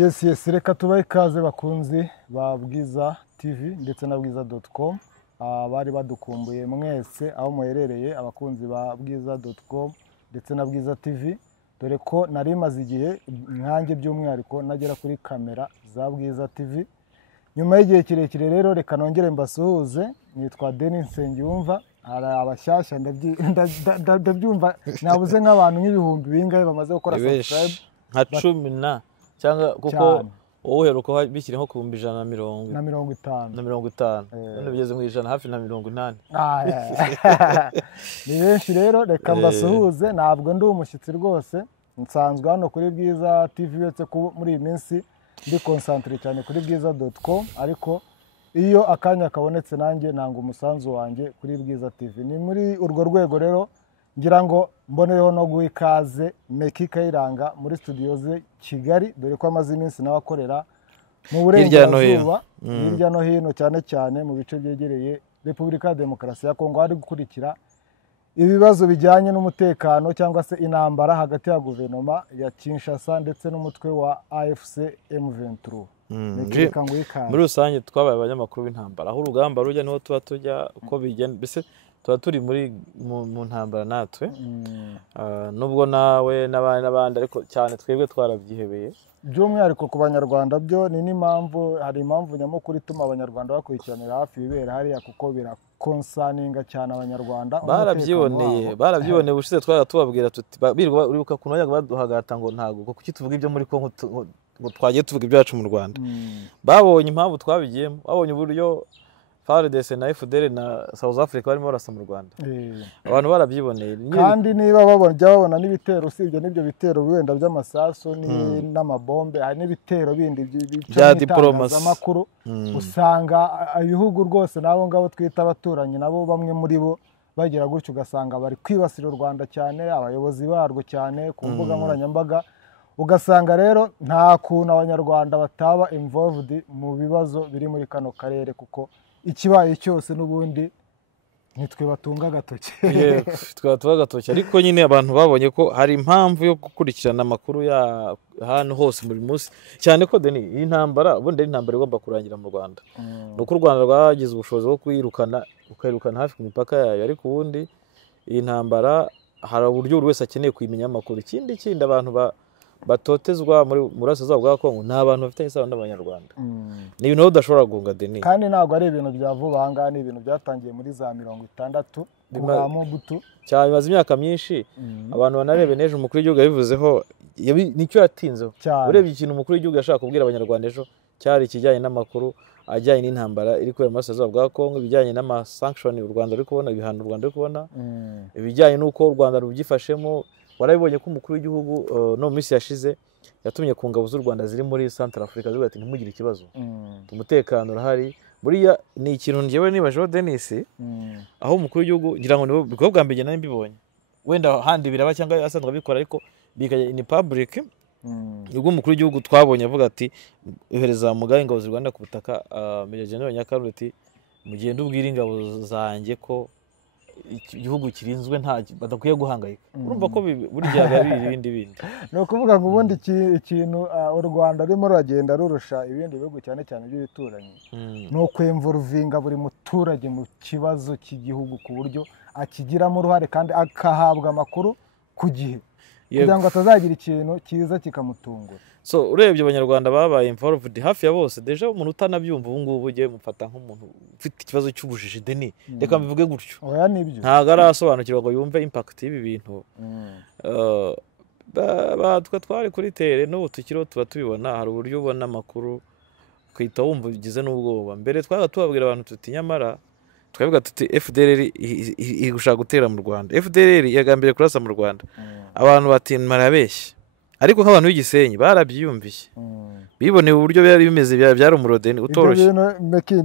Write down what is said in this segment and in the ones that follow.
Yes, reka tubahe ikaze bakunzi ba Bwiza TV ndetse na bwiza.com. Bari badukumbuye mwese aho muherereye abakunzi ba bwiza.com ndetse na Bwiza TV, dore ko nari maze igihe nkange by'umwihariko nagera kuri kamera za Bwiza TV. Nyuma y'igihe kirekire rero reka nongere mbasuhuze, nitwa Denis Nsengiyumva. Hari abashyashya ndabyumva nabuze nk'abantu nk'ibihumbi bingahe bamaze gukora subscribe nka 10 cyangwa kuko wowe uheruka bikiri nko ku 150 none bigeze mu ijana hafi na 180. Ni benshi rero reka mbasuhuze, ntabwo ndi umushyitsi rwose, nsanzwe hano kuri Bwiza TV uretse ko muri iyi minsi ndi concentré cyane kuri bwiza.com, ariko iyo akanya kabonetse nanjye nanga umusanzu wanjye kuri Bwiza TV. Ni muri urwo rwego rero ngira ngo mbonereho no guha ikaze Meki Kayiranga muri studio ze Kigali, dore ko amaze iminsi nawe akorera mu burengerazuba hirya no hino, cyane cyane mu bice byegereye Repubulika ya Demokarasi ya Kongo, hari gukurikira ibibazo bijyanye n'umutekano cyangwa se intambara hagati ya guverinoma ya Kinshasa ndetse n'umutwe wa AFC M23. Muri rusange twabaye abanyamakuru b'intambara, aho urugamba rujya niho tuba tujya, uko bigenda bise tuba turi mu ntambara natwe, nubwo nawe n'abandi, ariko cyane twebwe twarabyihebeye. By'umwihariko ku banyarwanda byo ni n'impamvu, hari impamvu nyamukuru ituma abanyarwanda bakurikiranira hafi ibibera hariya, kuko birakonsaninga cyane abanyarwanda. Barabyiboneye ubushize twari tubabwira tuti birirwa uribuka kuntu bajyaga baduhagata ngo ntago kuki tuvuga ibyo muri Kongo ngo twagiye tuvuga ibyacu mu Rwanda. Babonye impamvu twabigiyemo, babonye uburyo FARDC na FDL na South Africa barimo barasa mu Rwanda. Abantu barabyiboneye, kandi niba babona n'ibitero, usibye n'ibyo bitero wenda by'amasaso n'amabombe, hari n'ibitero bindi bya diplomasi amakuru. Usanga ibihugu rwose nabo ngabo twita abaturanyi, nabo bamwe muri bo bagira gutyo, ugasanga bari kwibasira u Rwanda cyane, abayobozi barwo cyane ku mbuga nkoranyambaga. Ugasanga rero nta kuntu abanyarwanda bataba involved mu bibazo biri muri kano karere, kuko ikibaye cyose n'ubundi nitwe batunga agatoki. Twatuba agatoki, ariko nyine abantu babonye ko hari impamvu yo gukurikirana amakuru ya hano hose muri munsi, cyane ko Deni iyi ntambara ubundi intambara igomba kurangira mu Rwanda. Nuko u Rwanda rwagize ubushobozi bwo ukayirukana hafi ku mipaka yayo, ariko ubundi iyi ntambara hari uburyo buri wese akeneye kuyimenya amakuru. Ikindi abantu batotezwa muri Burasirazuba bwa Kongo ni abantu bafite isano n'abanyarwanda. Ni ibintu udashobora guhunga Deni, kandi ntabwo ari ibintu bya vuba aha ngaha, ni ibintu byatangiye muri za 60 kwa Mobutu, cyane bimaze imyaka myinshi. Abantu banarebe n'ejo umukuru w'igihugu yabivuzeho, nicyo yatinzeho. Urebye ikintu umukuru w'igihugu yashaka kubwira abanyarwanda ejo cyari ikijyanye n'amakuru ajyanye n'intambara iri kubera mu Burasirazuba bwa Kongo, ibijyanye n'amasanction u Rwanda ruri kubona, ibihano u Rwanda ruri kubona, ibijyanye n'uko u Rwanda rubyifashemo. Warabibonye ko umukuru w'igihugu no mu minsi yashize yatumye ku ngabo z'u Rwanda ziri muri Central Africa zivuga ati ntimugire ikibazo, umutekano urahari. Buriya ni ikintu njyewe nibajeho Denis, aho umukuru w'igihugu ngira ngo nibo bwa mbere nari mbibonye, wenda handi biraba cyangwa asanzwe abikora, ariko bikajya in public. Ubwo umukuru w'igihugu twabonye avuga ati ohereza mugaye ingabo z'u Rwanda ku butaka, Major General Nyakarundi ati mugende ubwire ingabo zanjye ko igihugu kirinzwe nta badakwiye guhangayika. Urumva ko burya biba ibindi no kuvuga ngo ubundi ikintu u Rwanda rurimo ruragenda rurusha ibindi bihugu cyane cyane by'ibituranyi, no kwemvuruvinga buri muturage mu kibazo cy'igihugu ku buryo akigiramo uruhare kandi akahabwa amakuru ku gihe, kugira ngo atazagira ikintu kiza kikamutungura. So urebye abanyarwanda babaye involved hafi ya bose. Deja umuntu utanabyumva ubu ngubu ugiye mufata nk'umuntu ufite ikibazo cy'ubujiji Deni, reka mbivuge gutyo. Oya nibyo, ntago arasobanukirwa ngo yumve impact y'ibi bintu. Twari kuri tere n'ubu tukiriho tuba tubibona. Hari uburyo ubona amakuru kwita wumva ugize n'ubwoba. Mbere twaga tubabwira abantu tuti nyamara twavuga tuti FDL iri gushaka gutera mu Rwanda, FDL yagambiriye kurasa mu Rwanda. Abantu bati marabeshya, ariko nk'abantu b'igisenyi barabyiyumviye, biboneye uburyo byari bimeze, byari umurodeni utoroshye.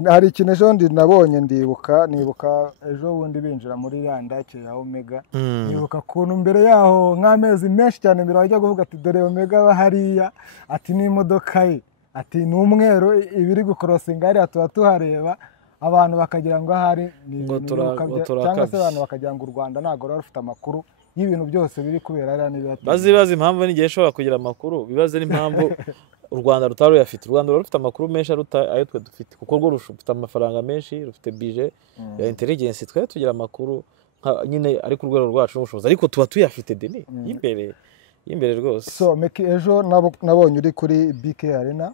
Hari ikintu ejo ndi nabonye, nibuka ejo bundi binjira muri ya ndake ya Omega, nibuka kuntu mbere yaho nk'amezi menshi cyane mbere bajya kuvuga ati dore Omega hariya, ati n'imodoka ye, ati n'umweru ibiri gukorosinga hariya tuba tuhareba, abantu bakagira ngo ahari cyangwa se abantu bakagira ngo u Rwanda ntabwo ruba rufite amakuru y'ibintu byose biri kubera hariya n'ibihari. Bazi impamvu n'igihe ashobora kugira amakuru, bibaze n'impamvu u Rwanda rutari ruyafite. U Rwanda rufite amakuru menshi aruta ayo twe dufite, kuko rwo rufite amafaranga menshi, rufite budget ya intelligence, twe tugira amakuru nyine ari ku rwego rwacu n'ubushobozi, ariko tuba tuyafite deni y'imbere rwose. So Meki, ejo nabonye uri kuri BK Arena,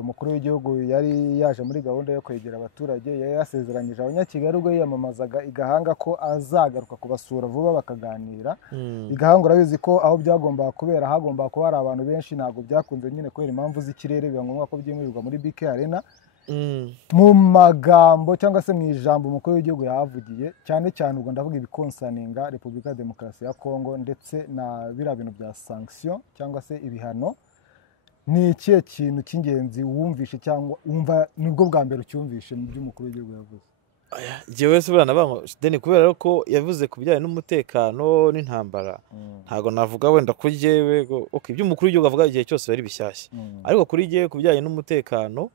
umukuru w'igihugu yari yaje muri gahunda yo kwegera abaturage, yari yasezeranyije abanyakigali ubwo yiyamamazaga i Gahanga ko azagaruka kubasura vuba bakaganira. I Gahanga urabizi ko aho byagombaga kubera hagombaga kuba hari abantu benshi, ntabwo byakunze nyine kubera impamvu z'ikirere, biba ngombwa ko byimurirwa muri BK Arena. Mu magambo cyangwa se mu ijambo umukuru w'igihugu yahavugiye, cyane cyane ubwo ndavuga ibikonsaninga Repubulika ya Demokarasi ya Kongo ndetse na biriya bintu bya sanction cyangwa se ibihano, ni ikihe kintu cy'ingenzi wumvishe cyangwa wumva nibwo bwa mbere ucyumvishe mu by'umukuru w'igihugu yavuze? Jewe se bana bango deni, kubera ko yavuze ku bijyanye n'umutekano n'intambara, ntago navuga wenda ko jewe okay ibyo umukuru w'igihugu avuga igihe cyose bari bishyashya, ariko kuri jewe ku bijyanye n'umutekano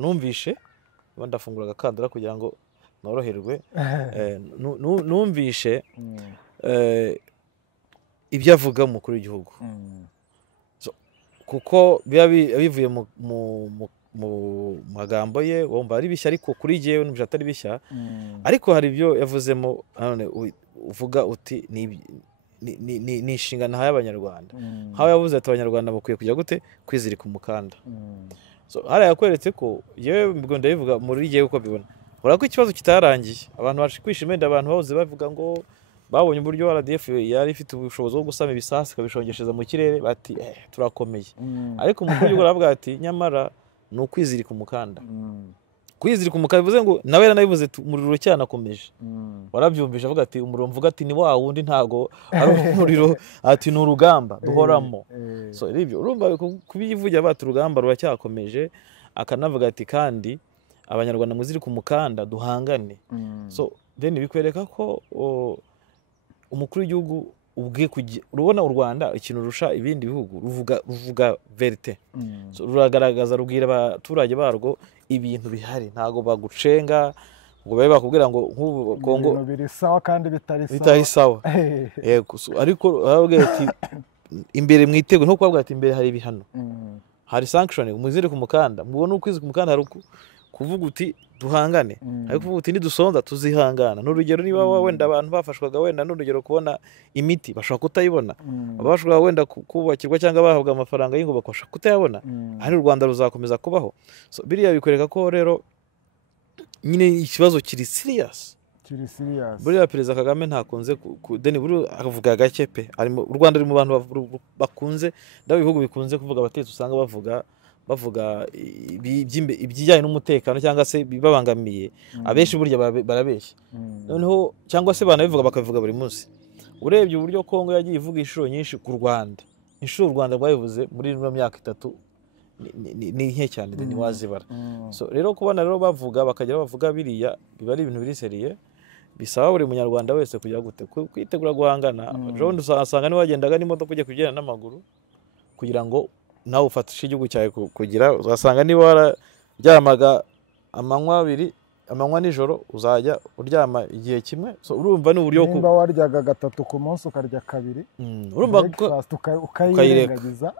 numvishe ndafungura agakandara kugira ngo noroherwe. Numvishe ibyo avuga umukuru w'igihugu, kuko biba bivuye mu magambo ye wumva ari bishya, ariko kuri jewe numvishe atari bishya. Ariko hari ibyo yavuzemo none uvuga uti ni inshingano y'abanyarwanda, aho yavuze ati abanyarwanda bakwiye kujya gute kwizirika umukanda. So hariya yakweretse ko yewe mbwo ndabivuga muri gihe uko bibona, urako ikibazo kitarangiye, abantu bashkwishimenda, abantu bavuze bavuga ngo babonye uburyo RDF yari ifite ubushobozi bwo gusama ibisasi kabishongesheza mu kirere, bati turakomeye. Ariko umukuru w'igihugu aravuga ati nyamara ni ukwizirika umukanda. Kwizirika umukanda bivuze ngo nawe yaranabivuze umuriro cyanakomeje, warabyumvisha avuga ati umuriro mvuga ati ni wa wundi, ntago ari umuriro, ati ni urugamba duhoramo. So ribyo urumva kubivugira bati urugamba ruracyakomeje, akanavuga ati kandi abanyarwanda muzirika umukanda duhangane. So then bikwereka ko umukuru w'igihugu ubwe urubona u Rwanda ikintu rusha ibindi bihugu, ruvuga verite. So ruragaragaza, rubwira abaturage barwo ibintu bihari, ntago bagucenga ngo babe bakubwira ngo nk'ubu Kongo biri sawa kandi bitari sawa. Yego, ariko arabwira ati imbere mwitego, nko kuvuga ati imbere hari ibihano, hari sanction, umuzire ku mukanda, mubona ukwize ku mukanda, hari kuvuga uti duhangane, ariko kuvuga uti nidusonza tuzihangana. N'urugero niba wenda abantu bafashwaga wenda n'urugero kubona imiti bashaka kutayibona, abashaka wenda kubakirwa cyangwa bahabwa amafaranga y'ingo bakosha kutayabona, ari u Rwanda ruzakomeza kubaho. So biriya bikwereka ko rero nyine ikibazo kiri serious. Buriya Perezida Kagame ntakunze deni, buri avuga gake pe, u Rwanda ari mu bantu bakunze ndabihugu bikunze kuvuga abatetsi, usanga bavuga ibyijyanye n'umutekano cyangwa se bibabangamiye, abenshi burya barabeshya noneho, cyangwa se banabivuga bakabivuga buri munsi. Urebye uburyo Kongo yagiye ivuga inshuro nyinshi ku Rwanda, inshuro u Rwanda rwayivuze muri ino myaka 3 ni nke cyane, ni wazibara. So rero kubona rero bakagera bavuga biriya, biba ari ibintu biri seriye, bisaba buri munyarwanda wese kujya gute kwitegura guhangana. Jondo usanga ni wagendaga n'imodoka ujye kugenda n'amaguru kugira ngo nawe ufatishe igihugu cyawe kugira, uzasanga niba wararyamaga amanywa nijoro uzajya uryama igihe kimwe. So urumva ni uburyo nimba waryaga 3 ku munsi ukarya 2, urumva ukayirengagiza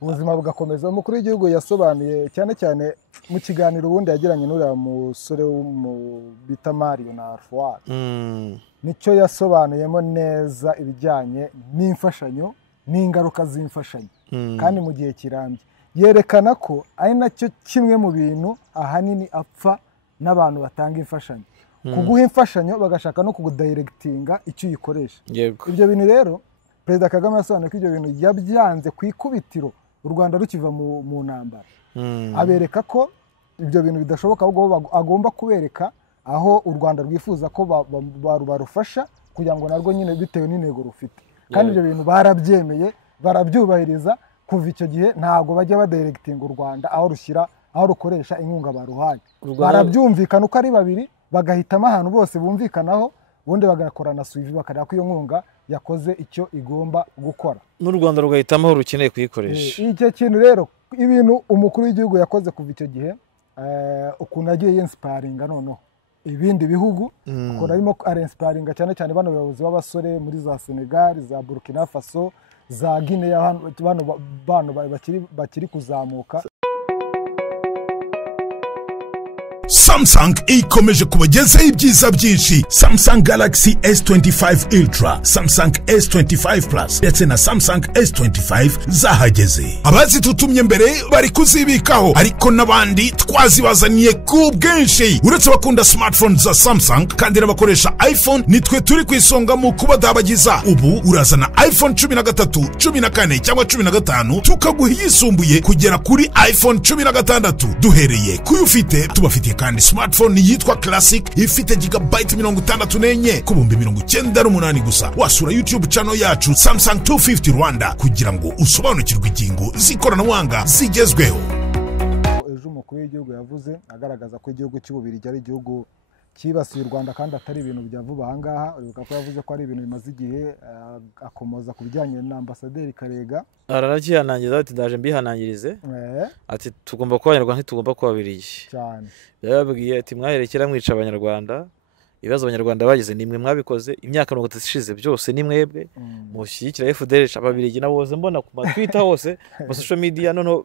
ubuzima bugakomeza. Umukuru w'igihugu yasobanuye cyane cyane mu kiganiro ubundi yagiranye n'uriya musore bita Mario na Alpha, nicyo yasobanuyemo neza ibijyanye n'imfashanyo n'ingaruka z'imfashanyo, kandi mu gihe kirambye yerekana ko ari nacyo kimwe mu bintu ahanini apfa n'abantu batanga imfashanyo, kuguha imfashanyo bagashaka no kugudirectinga icyo uyikoresha. Ibyo bintu rero Perezida Kagame yasobanuye ko ibyo bintu yabyanze ku ikubitiro u Rwanda rukiva mu ntambara, abereka ko ibyo bintu bidashoboka, ahubwo agomba kubereka aho u Rwanda rwifuza ko barufasha kugira ngo narwo nyine bitewe n'intego rufite. Kandi ibyo bintu barabyemeye, barabyubahiriza. Kuva icyo gihe ntago bajya badirectinga u Rwanda aho rukoresha inkunga baruhaye, barabyumvikana uko ari babiri, bagahitamo ahantu bose bumvikanaho, ubundi bagakorana suivi bakareba ko iyo nkunga yakoze icyo igomba gukora, n'u Rwanda rugahitamo aho rukeneye kuyikoresha. Icyo kintu rero, ibintu umukuru w'igihugu yakoze kuva icyo gihe, ukuntu agiye yinspiringa noneho ibindi bihugu, ukuntu arimo arinspiringa cyane cyane bano bayobozi b'abasore muri za Senegal, za Burkina Faso, za Guinea bano bakiri kuzamuka. Samsung ikomeje kubagezaho ibyiza byinshi. Samsung Galaxy S25 Ultra, Samsung S25 Plus ndetse na Samsung S25 zahageze. Abazitutumye mbere bari kuzibikaho, ariko n'abandi twazibazaniye ku bwinshi. Uretse bakunda smartphone za Samsung kandi n'abakoresha iPhone, nitwe turi kwisonga mu kubadabagiza. Ubu urazana iPhone 13, 14 cyangwa 15 tukaguha yisumbuye kugera kuri iPhone 16. Duhereye kuyo ufite, tubafitiye kandi smartphone yitwa Classic ifite gigabyte 64 ku bihumbi 98 gusa. Wasura YouTube channel yacu Samsung 250 Rwanda kugira ngo usobanukirwe ingingo z'ikoranabuhanga zigezweho. Ejo umukuru w'igihugu yavuze agaragaza ko igihugu cy'Ububiligi ari igihugu kibasiye u Rwanda kandi atari ibintu bya vuba ahangaha. Uribuka ko yavuze ko ari ibintu bimaze igihe, akomoza ku bijyanye na ambasaderi Karega. Ararakihanangiza ati ndaje mbihanangirize, ati tugomba kuba Abanyarwanda ntitugomba kuba Ababiligi cyane. Yababwiye ati mwaherekera mwica Abanyarwanda, ibibazo Abanyarwanda bagize nimwe mwabikoze, imyaka 30 ishize byose ni mwebwe mushyigikira FDL. Ababiligi naboze mbona ku Twitter hose mu social media, none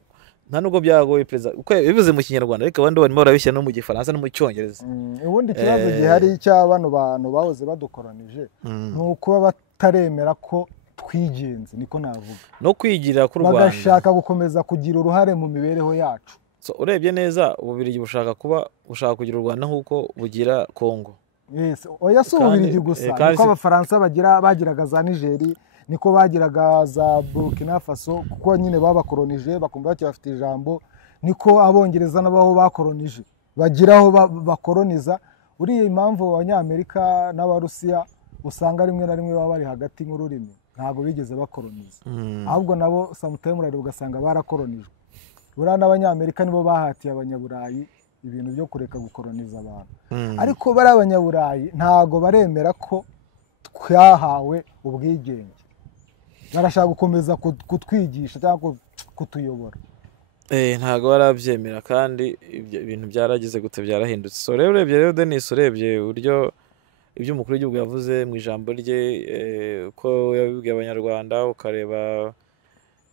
nta nubwo byagoye perezida uko bivuze mu Kinyarwanda, ariko abandi barimo barabishya no mu Gifaransa no mu Cyongereza. Ubundi kibazo gihari cy'abano bantu bahoze badukoranije nuko bataremera ko twigenze, niko navuga, no kwigira ku Rwanda, bagashaka gukomeza kugira uruhare mu mibereho yacu. Urebye neza Ububiligi bushaka kugira u Rwanda nk'uko bugira Kongo. Oya si Ububiligi gusa, niko Abafaransa bagiraga za Nigeria, niko bagiraga za Burkina Faso, kuko nyine babakoronije bakumva bati bafite ijambo. Niko Abongereza n'abaho bakoronije bagiraho bakoroniza. Uriye impamvu Abanyamerika n'Abarusiya usanga rimwe na rimwe baba bari hagati nk'ururimi, ntabwo bigeze bakoroniza, ahubwo nabo sometime urareba ugasanga barakoronijwe. Buriya n'Abanyamerika nibo bahatiye Abanyaburayi ibintu byo kureka gukoroniza abantu, ariko bari Abanyaburayi ntago baremera ko twahawe ubwigenge. Barashaka gukomeza kutwigisha cyangwa kutuyobora. Ntago barabyemera kandi ibintu byaragize gute byarahindutse. So rero urebye rero Denis, urebye uburyo ibyo umukuru w'igihugu yavuze mu ijambo rye, ko yabibwiye Abanyarwanda, ukareba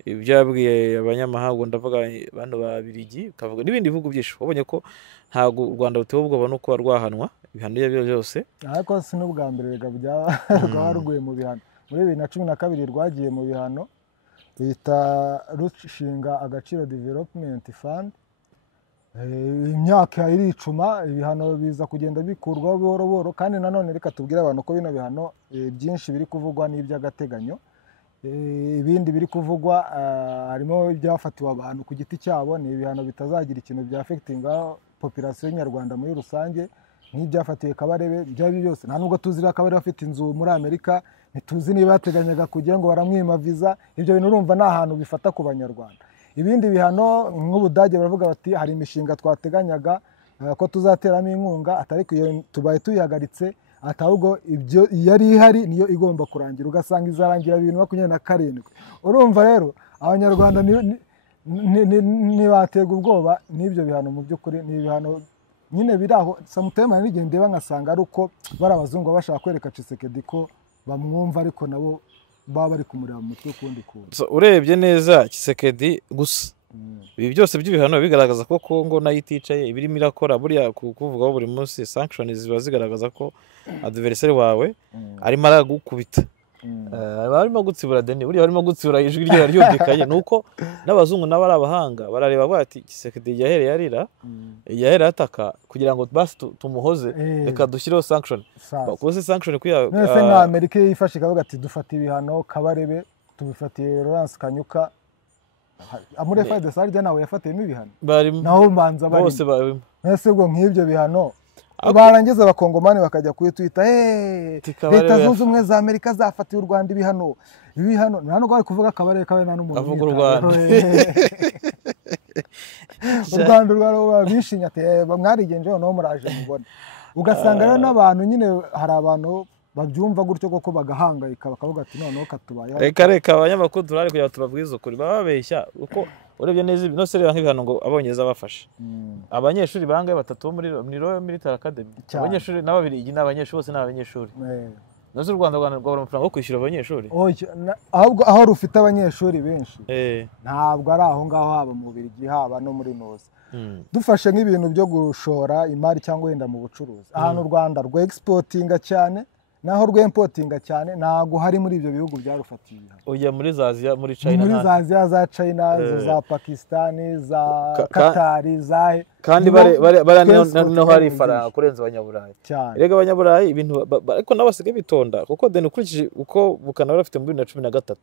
ibyo yabwiye abanyamahanga, ndavuga bano Babiligi, ukavuga n'ibindi bihugu byinshi, wabonye ko ntago u Rwanda rutewe ubwoba no kuba rwahanwa ibihano ibyo byose. Ariko si n'ubwa mbere rwaruguye mu bihano. Muri 2012 rwagiye mu bihano, bita rushinga Agaciro Development Fund. Imyaka iricuma, ibihano biza kugenda bikurwaho buhoro buhoro. Kandi nanone reka tubwire abantu ko bino bihano byinshi biri kuvugwa n'iby'agateganyo, ibindi biri kuvugwa harimo ibyafatiwe abantu ku giti cyabo. Ni ibihano bitazagira ikintu bya affectinga population nyarwanda muri rusange, nk'ibyafatiwe Kabarebe. Ibyo byose nta nubwo tuzi Kabarebe afite inzu muri Amerika, ntituzi niba bateganyaga kugira ngo baramwima visa. Ibyo bintu urumva nta hantu bifata ku Banyarwanda. Ibindi bihano nk'Ubudage baravuga bati hari imishinga twateganyaga ko tuzateramo inkunga, atari tubaye tuyihagaritse, ahubwo ibyo yari ihari niyo igomba kurangira, ugasanga izarangira 2027. Urumva rero Abanyarwanda ntibaterwa ubwoba n'ibyo bihano. Mu by'ukuri ni ibihano nyine biraho. Samutema n'igende ndeba ngasanga ari uko bari abazungu bashaka kwereka Tshisekedi ko bamwumva, ariko nabo baba bari kumureba mu mutwe kundi kuntu. Urebye neza Tshisekedi gusa ibi byose by'ibihano bigaragaza ko Kongo nayo iticaye, ibirimo irakora buriya kuvugaho buri munsi. Sanctions ziba zigaragaza ko adversaire wawe arimo aragukubita, barimo gutsibura Deni, buriya barimo gutsibura ijwi rye ryumvikanye. Nuko n'abazungu nabo ari abahanga, barareba bati Tshisekedi yahereye arira, yahereye ataka, kugira ngo basi tumuhoze, reka dushyireho sanction. Kuko sanction kuya nese nka Amerika yifashe ikavuga ati dufata ibihano Kabarebe, tubifatiye Laurence Kanyuka. Amure FDC arya nawe yafatiyemo ibihano, naho manza bari bose barimo. Nese ubwo nk'ibyo bihano barangiza Abakongomani bakajya kuyitwita Leta Zunze Ubumwe za Amerika zafatiye u Rwanda ibihano. Nta nubwo bari kuvuga Kabarebe kawe nta n'umuntu avuga u Rwanda. U Rwanda rwaro bishinya ati mwarigenje no muraje mubona. Ugasanga rero n'abantu nyine hari abantu babyumva gutyo koko bagahangayika bakavuga ati noneho katubaye. Reka abanyamakuru turari kugira tubabwize ukuri, bababeshya uko urebye neza no sereba nk'ibihano ngo Abongereza bafashe abanyeshuri bangaye 3 muri Royal Military Academy. Abanyeshuri n'Ababiligi n'abanyeshuri bose n'abanyeshuri. Nose u Rwanda rwabura amafaranga yo kwishyura abanyeshuri ahubwo aho rufite abanyeshuri benshi eh ntabwo ari aho ngaho haba mu Bubiligi haba no muri Noza dufashe nk'ibintu byo gushora imari cyangwa wenda mu bucuruzi ahantu u Rwanda rwe exportinga cyane naho rwe importinga cyane ntago hari muri ibyo bihugu byarufatiye ujya muri za Aziya muri China muri za Aziya za China za Pakistan za Qatar za kandi bare no hari ifaranga kurenza abanyaburayi rega abanyaburayi ibintu ariko nabasigaye bitonda kuko deni ukurikije uko bukana barafite mu 2013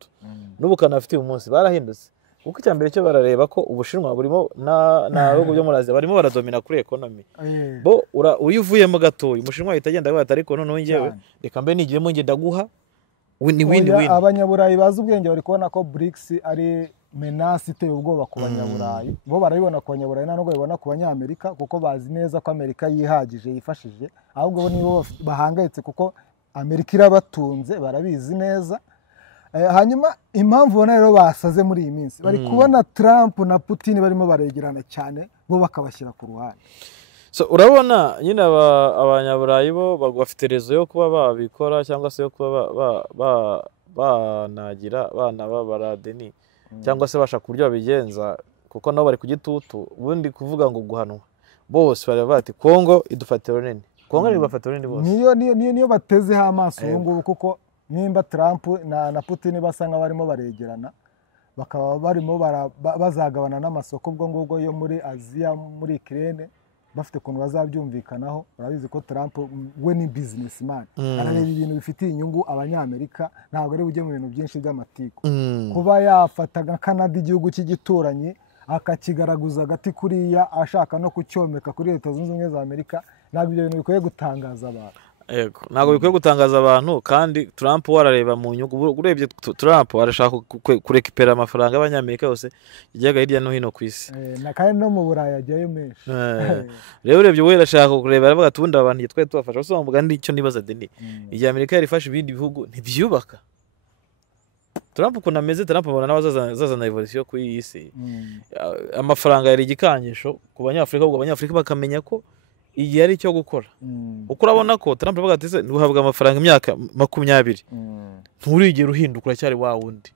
n'ubukana bafite uyu munsi barahindutse kuko icyambere cyo barareba ko ubushinwa burimo na bihugu byo muri Aziya barimo baradomina kuri economy bo uyuvuyemo gato umushinwa itagenda bata ariko none ngewe reka mbe nigiyemo nge ndaguha win abanyaburayi bazi ubwenge bari kubona ko BRICS ari menace iteye ubwoba ku banyaburayi bo barabibona ku banyaburayi ntabwo babibona ku banyamerika kuko bazi neza ko Amerika yihagije yifashije ahubwo bo nibo bahangayitse kuko Amerika irabatunze barabizi neza hanyuma impamvu ubona rero basaze muri iyi minsi bari kubona Trump na Putin barimo baregerana cyane bo bakabashyira ku ruhande so urabona nyine abanyaburayi bo bafite rezo yo kuba babikora cyangwa se yo kuba banagira abana b'abaradeni cyangwa se bashaka uburyo babigenza kuko nabo bari ku gitutu ubundi kuvuga ngo guhanwa bose bari bati Kongo idufatira runini Kongo ibafatira runini bose niyo batezeho amaso ubu ngubu kuko nimba Trump na Putin basanga barimo baregerana bakaba barimo bazagabana n'amasoko ubwo ngubwo yo muri Aziya muri Ukraine bafite kuntu bazabyumvikanaho urabizi ko Trump we ni businessman arareba ibintu bifitiye inyungu abanyamerika ntabwo ari bujye mu bintu byinshi by'amatiko kuba yafataga Canada igihugu cy'igituranyi akakigaragaza agati kuriya ashaka no kucyomeka kuri Leta Zunze Ubumwe za Amerika ntabwo ibyo bintu bikwiye gutangaza abantu Ego ntabwo bikwiye gutangaza abantu kandi Trump warareba mu nyungu urebye Trump arashaka kurekipera amafaranga y'abanyamerika yose igiyaga hirya no hino ku isi kandi no mu Burayi ajyayo menshi rero urebye we arashaka kureba aravuga ati ubundi abantu twari tubafasha so mugandi icyo nibaza deni igihe Amerika yarifashe ibindi bihugu ntibyubaka Trump ukuntu ameze Trump abona n'abazazana evolution ku isi amafaranga yari igikangisho ku banyafurika ubwo abanyafurika bakamenya ko igihe ari cyo gukora uko urabona ko Trump avuga ati se nduhabwa amafaranga imyaka 20 nturigera uhindukura cyari wa wundi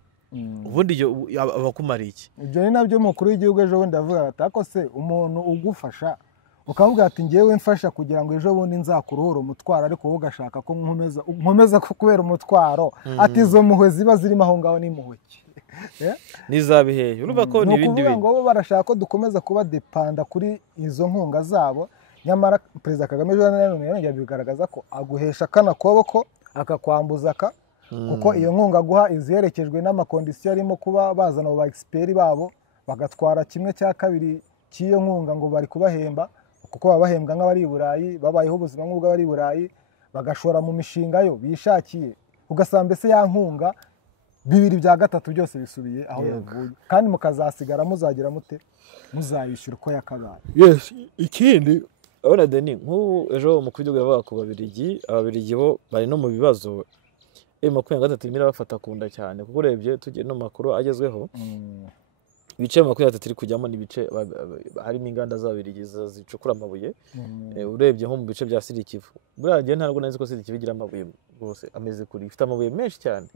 ubundi abakumara iki ibyo ni nabyo mukuru w'igihugu ejo bundi avuga ati ako se umuntu ugufasha ukavuga ati ngewe mfasha kugira ngo ejo bundi nzakuruhura umutwaro ariko wowe ugashaka ko nkomeza ko kubera umutwaro ati izo muhwe ziba zirimo aho ngaho n'impuhwe nizabiheye urumva ko ni ibindi bintu ngo barashaka ko dukomeza kuba depanda kuri izo nkunga zabo nyamara Perezida Kagame ejo yongeye bigaragaza ko aguhesha kana koboko akakwambuza kuko iyo nkunga guha iziherekejwe n'amakondisiyo arimo kuba bazana abo ba expert babo bagatwara 1/2 cy'iyo nkunga ngo bari kubahemba kuko babahembwa nk'abari i Burayi babayeho ubuzima nk'ubwo bari i Burayi bagashora mu mishinga yo bishakiye ugasanga mbese ya nkunga 2/3 byose bisubiye aho yavuye kandi mukazasigara muzagira mute muzayishyura uko yakabaye yes ikindi abona deni nk'ubu ejo umukuru w'igihugu yavuga ku ababirigi bo bari no mu bibazo M23 imira bafata kunda cyane kuko urebye tugiye no makuru agezweho ibice 23 iri kujyamo nibice harimo inganda z'ababirigi zicukura amabuye urebye nko mu bice bya Sirikivu buragiye ntabwo nzi ko Sirikivu igira amabuye rwose ameze kuri ifite amabuye menshi cyane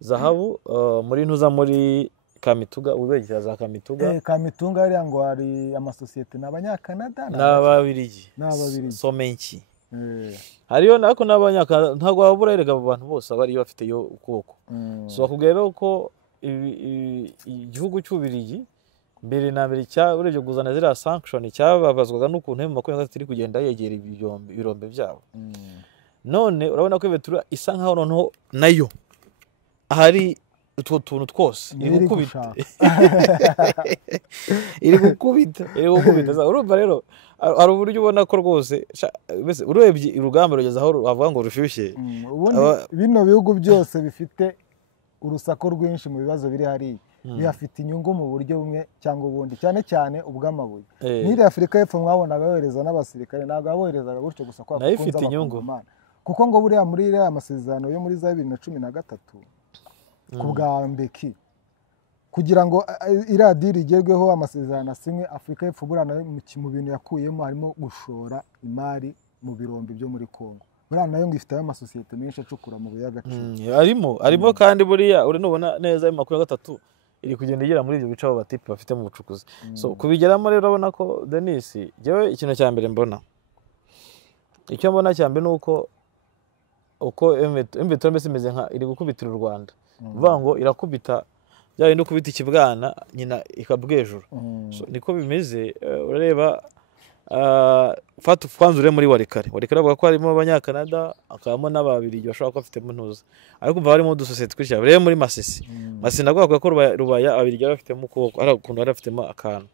zahabu muri ntuza muri Kamituga ubegera za Kamituga Kamituga ari ngo hari amasosiyete n'abanyakanada n'ababirigi somenki hariyo nako n'abanyakanada ntago babura erega abo bantu bose abari bafite yo ukuboko so bakubwira ko igihugu cy'ubirigi mbere na mbere urebye guzana zira sanction cyababazwaga n'ukuntu M23 kugenda yegera ibirombe byabo none urabona ko Vetura isa nkaho noneho nayo ahari utwo tuntu twose iri gukubita urumva rero hari uburyo ubona ko rwose urebye urugamba rugeze aho bavuga ngo rushyushye bino bihugu byose bifite urusaku rwinshi mu bibazo biri hariya biyafite inyungu mu buryo bumwe cyangwa ubundi cyane cyane ubw'amabuye n'iri Afurika y'Epfo mwabonaga yohereza n'abasirikare ntabwo aboherezaga gutyo gusa kwa kukunza inyungu kuko ngo buriya muri iriya masezerano yo muri za 2013 ku bwa Mbeki kugira ngo iriya diri igerweho amasezerano asinywe Afurika y'Epfo burana mu bintu yakuyemo harimo gushora imari mu birombe byo muri Kongo buriya nayo ngo ifite amasosiyete menshi acukura mu y'agaciro. arimo kandi buriya uri nubona neza ayo 23 iri kugenda igera muri ibyo bice abo batipe bafite mu bucukuzi. So kubigeramo rero urabona ko Denis jewe ikintu cya mbere mbona ni uko M23 mbese imeze nka iri gukubitira u Rwanda, vuga ngo irakubita byari no kubita ikibwana nyina ikabwejuru. So niko bimeze. Urareba fatu kwanzure muri Warikare avuga ko harimo abanyakanada akabamo n'ababiri bashobora ko afite ntuza, ariko umva harimo udusosiyete twinshi. Rero muri Masisi navuga ko Rubaya abiri bafitemo ukuboko ari ukuntu bari bafitemo akantu.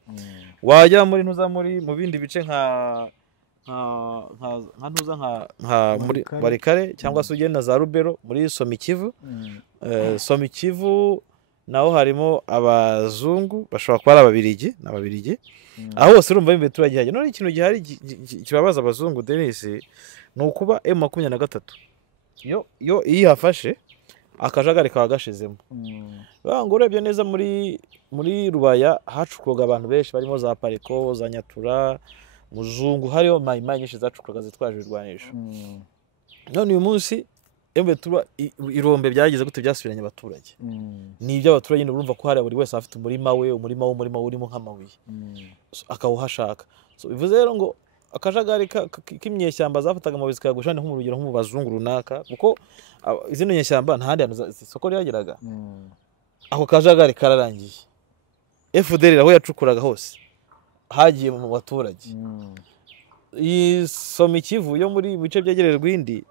Wajya muri ntuza mu bindi bice nka muri Warikare cyangwa se ugenda za Rubero muri Somikivu. Somikivu naho harimo abazungu bashobora kuba ari ababirigi aho hose urumva imbere turagihajya. None ikintu gihari kibabaza abazungu Denis ni ukuba M23 yo yihafashe akajagari kaba gashizemo. Ngo urebye neza muri Rubaya hacukurwaga abantu benshi barimo za Pareko, za Nyatura, Muzungu, hariho mayimayi nyinshi zacukurwaga zitwaje ibirwanisho. None uyu munsi irombe byagize gute byasubiranye abaturage. Ni iby'abaturage urumva ko hari buri wese afite umurima we urimo nk'amabuye akawuhashaka. So bivuze rero ngo akajagari k'imyeshyamba zafataga amabuye zikayagushana nk'urugero mu bazungu runaka, kuko izino nyeshyamba nta handi hantu isoko ryageraga. Ako kajagari kararangiye. FDL aho yacukuraga hose hagiye mu baturage. Somikivu yo muri bice byegereye Rwindi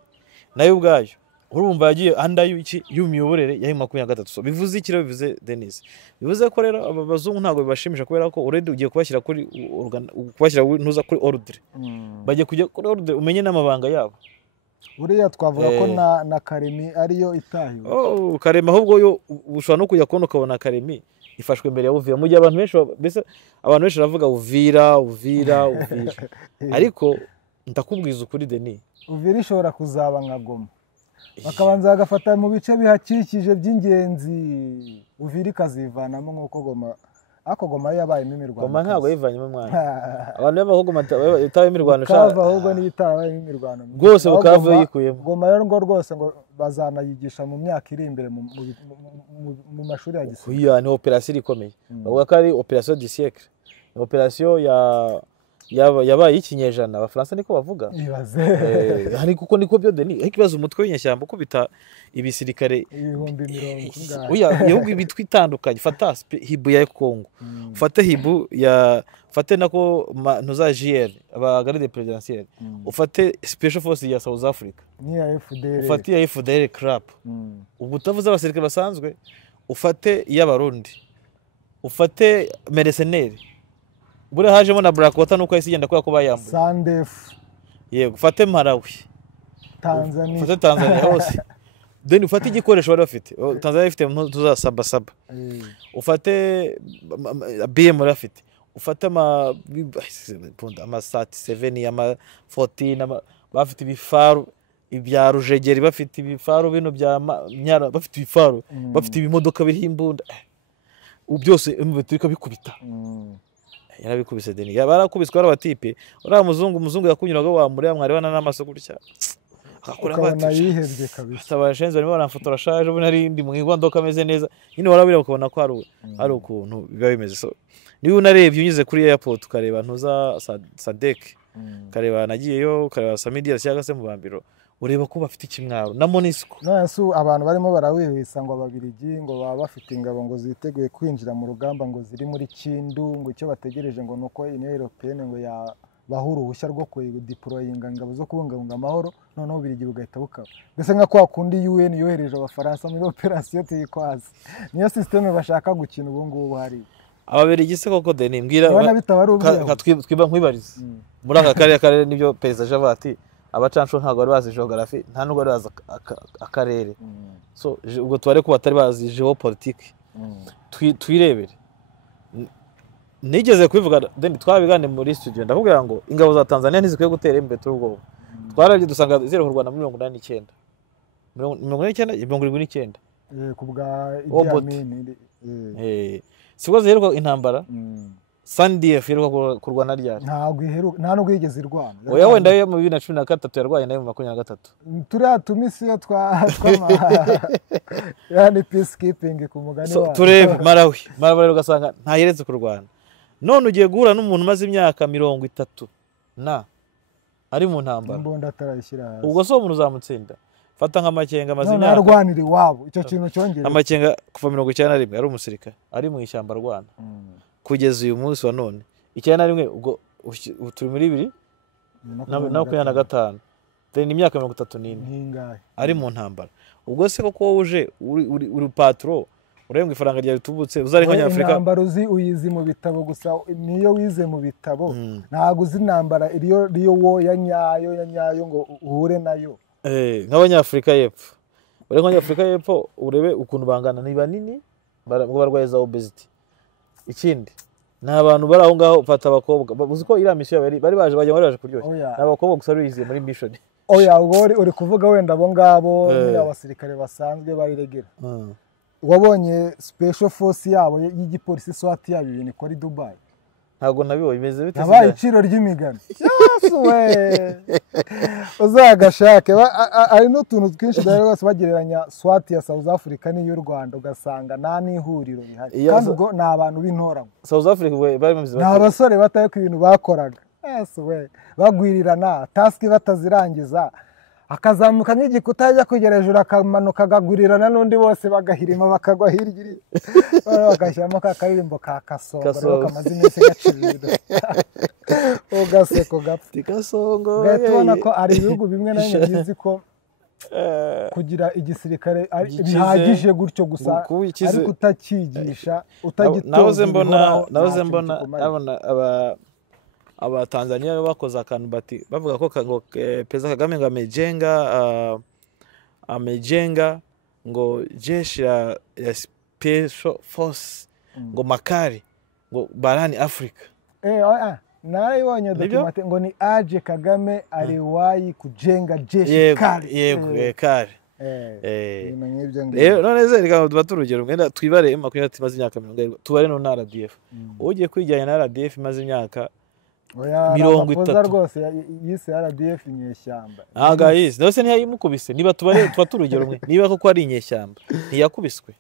nayo ubwayo urumva yagiye andayo y'imiyoborere ya M23. So bivuze iki rero? Bivuze Denis, bivuze ko rero aba bazungu ntago bibashimisha kubera ko already ugiye kubashyira kuri ntuza kuri ordre, bagiye kujya kuri ordre umenye n'amabanga yabo. Buriya twavuga ko na Karemi ariyo itahiwe. Karemi ahubwo yo ushobora no kujya kubona ukabona Karemi ifashwe imbere ya Uvira. Mu gihe abantu benshi bavuga Uvira ariko ndakubwiza ukuri Denis, Uvira ishobora kuzaba nka Goma, bakabanza bagafata mu bice bihakikije by'ingenzi, Uvira ikazivanamo nk'uko Goma yabayemo imirwano. Goma ntabwo yivanyemo umwana. Abantu b'abaho Goma itabayemo imirwano ahubwo niyo itabayemo imirwano rwose Bukavu yikuyemo. Goma rero ngo rwose ngo bazanayigisha mu myaka iri imbere mu mashuri ya gisirikare. Ni operasiyo ikomeye, bavuga ko ari operasiyo du siècle, ni operasiyo yabaye ikinyejana. Abafaransa niko bavuga. Hari kuko niko byo Denis, ariko ibaza umutwe w'inyeshyamba ukubita ibisirikare 100,000 ibihugu bitandukanye. Fata hibu ya Kongo, ufate nako ntuza JR aba garde présidentielle, ufate special force ya South Africa, ufate ya FDL crap, ubutavuze abasirikare basanzwe, ufate y'abarundi, ufate mercenaires. Bure hajemo na Black Water nuko isigenda kwa bayambuye Sandef, yego ufate Malawi, Tanzania hose. Then ufate igikoresho bari bafite. Tanzania ifite tuza saba ufate BM bafite, ufate ama sat 7 ama 14 bafite ibifaru ibya Rujegeri, bafite ibifaru bino bya Nyara, bafite ibifaru, bafite ibimodoka birihimbunda byose M23 bikubita. Yarabikubise Denis, barakubiswe ari abatipe. Uriya muzungu yakunyuraga wamureba mwarebana n'amaso gutya akakora bati yihebye kabisa. Abashenzi barimo baramfotora shaje ubu nari ndi mu igwandoka ameze neza nyine, warabira ukabona ko ari ukuntu biba bimeze. So niba unarebye unyuze kuri airport ukareba ntuza Sadek, kareba nagiyeyo, kareba Samidia cyangwa se mu Bambiro, ureba ko bafite ikimwaro na Monisco. Nasu abantu barimo barawihisa ngo ababirigi ngo baba bafite ingabo ngo ziteguye kwinjira mu rugamba ngo ziri muri Kindu, ngo icyo bategereje ngo nuko Union Européenne ngo yabaha uruhushya rwo kudeployinga ingabo zo kubungabunga amahoro, noneho Ubirigi bugahita bukaba. Mbese nka kwa kundi UN yohereje Abafaransa muri operation tuyikwazi, niyo systeme bashaka gukina ubu ngubu hari Ababirigi. Se koko Denis mbwira twiba nkwibariza muri aka karere nibyo perezida Javati abacanco ntago bari bazi geography, nta nubwo bari bazi akarere. So ubwo tware ko batari bazi geopolitique. Twirebere nigeze kubivuga Denis, twabigane muri studio ndakubwira ngo ingabo za Tanzania ntizikwiye gutera imbere turubwo. Twarabye dusanga zero Rwanda muri 1979 ku bwa Idi Amin. Siko zero intambara SANDF iheruka kurwana ryari? nta nubwo yigeze irwana. Oya wenda yo mu 2013 yarwanye nayo mu 2023. Turiya tumisiyo yani peacekeeping ku mugani wa turebe Malawi rero ugasanga ntayeretse kurwana. None ugiye guhura n'umuntu maze imyaka 30 na ari mu ntambara, imbunda atarayishyira hasi, ubwo so umuntu uzamutsinda. Fata nk'Amakenga maze imyaka arwanira iwabo, icyo kintu cyongera. Amakenga kuva 91 ari umusirikare ari mu ishyamba rwana kugeza uyu munsi wa none 91, ubwo turi muri 2025, then imyaka 34 ari mu ntambara. Ubwo se koko uje uri patro urembwa ifaranga rya ritubutse uzari nk'Abanyafrika. Intambara uyizi mu bitabo gusa, niyo wize mu bitabo ntago uzi intambara iriyo wo ya nyayo ngo uhure nayo. Nk'Abanyafrika y'Epfo, uri nk'Abanyafrika y'Epfo urebe ukuntu bangana, ni banini ngo barwaye za obesity. Ikindi n'abantu bari aho ngaho ufata abakobwa uzi ko iriya mission bari baje kuryoshya n'abakobwa gusa ruyiziye muri mission. Oya uri kuvuga wenda abo ngabo ni abasirikare basanzwe bari regera. Wabonye special force yabo y'igipolisi SWAT yabo ibintu ikora i Dubai? Ntago nabibonye bimeze bite? Yabaye iciro ry'imigano. Yesu we uzagashake ari n'utuntu twinshi rwose bagereranya SWAT ya South Africa n'iy'u Rwanda ugasanga nta n'ihuriro rihari, kandi ubwo ni abantu b'intoramo. South Africa bari bameze bate? Ni abasore bataye ku ibintu bakoraga. Yesu we bagwirirana task batazirangiza, akazamuka nk'igikuta ajya kugera hejuru akamanuka agagurirana n'undi bose bagahirima bakagwa hirya bagashyiramo ka karirimbo ka Kasongo kamaze iminsi gacirira ugaseko gapfa Kasongo. Tubona ko ari ibihugu bimwe na bimwe bizi ko kugira igisirikare bihagije gutyo gusa, ariko utakigisha nahoze mbona Tanzania bakoze akantu bati bavuga ko Perezida Kagame ngo amejenga ngo jeshi ya special force ngo makari ngo barani Afrika. Narayibonye document ngo ni Aje Kagame aliwahi kujenga jeshi kali. Yego kali. None se reka baturugero mwenda twibare makumyabiri maze imyaka 40 tubare no na RDF. Ugiye kwijyana na RDF maze imyaka 30 rwose yise RDF inyeshyamba. Guys, ndose ntiyayimukubise, niba tuba turugero mwe, niba koko ari inyeshyamba ntiyakubiswe.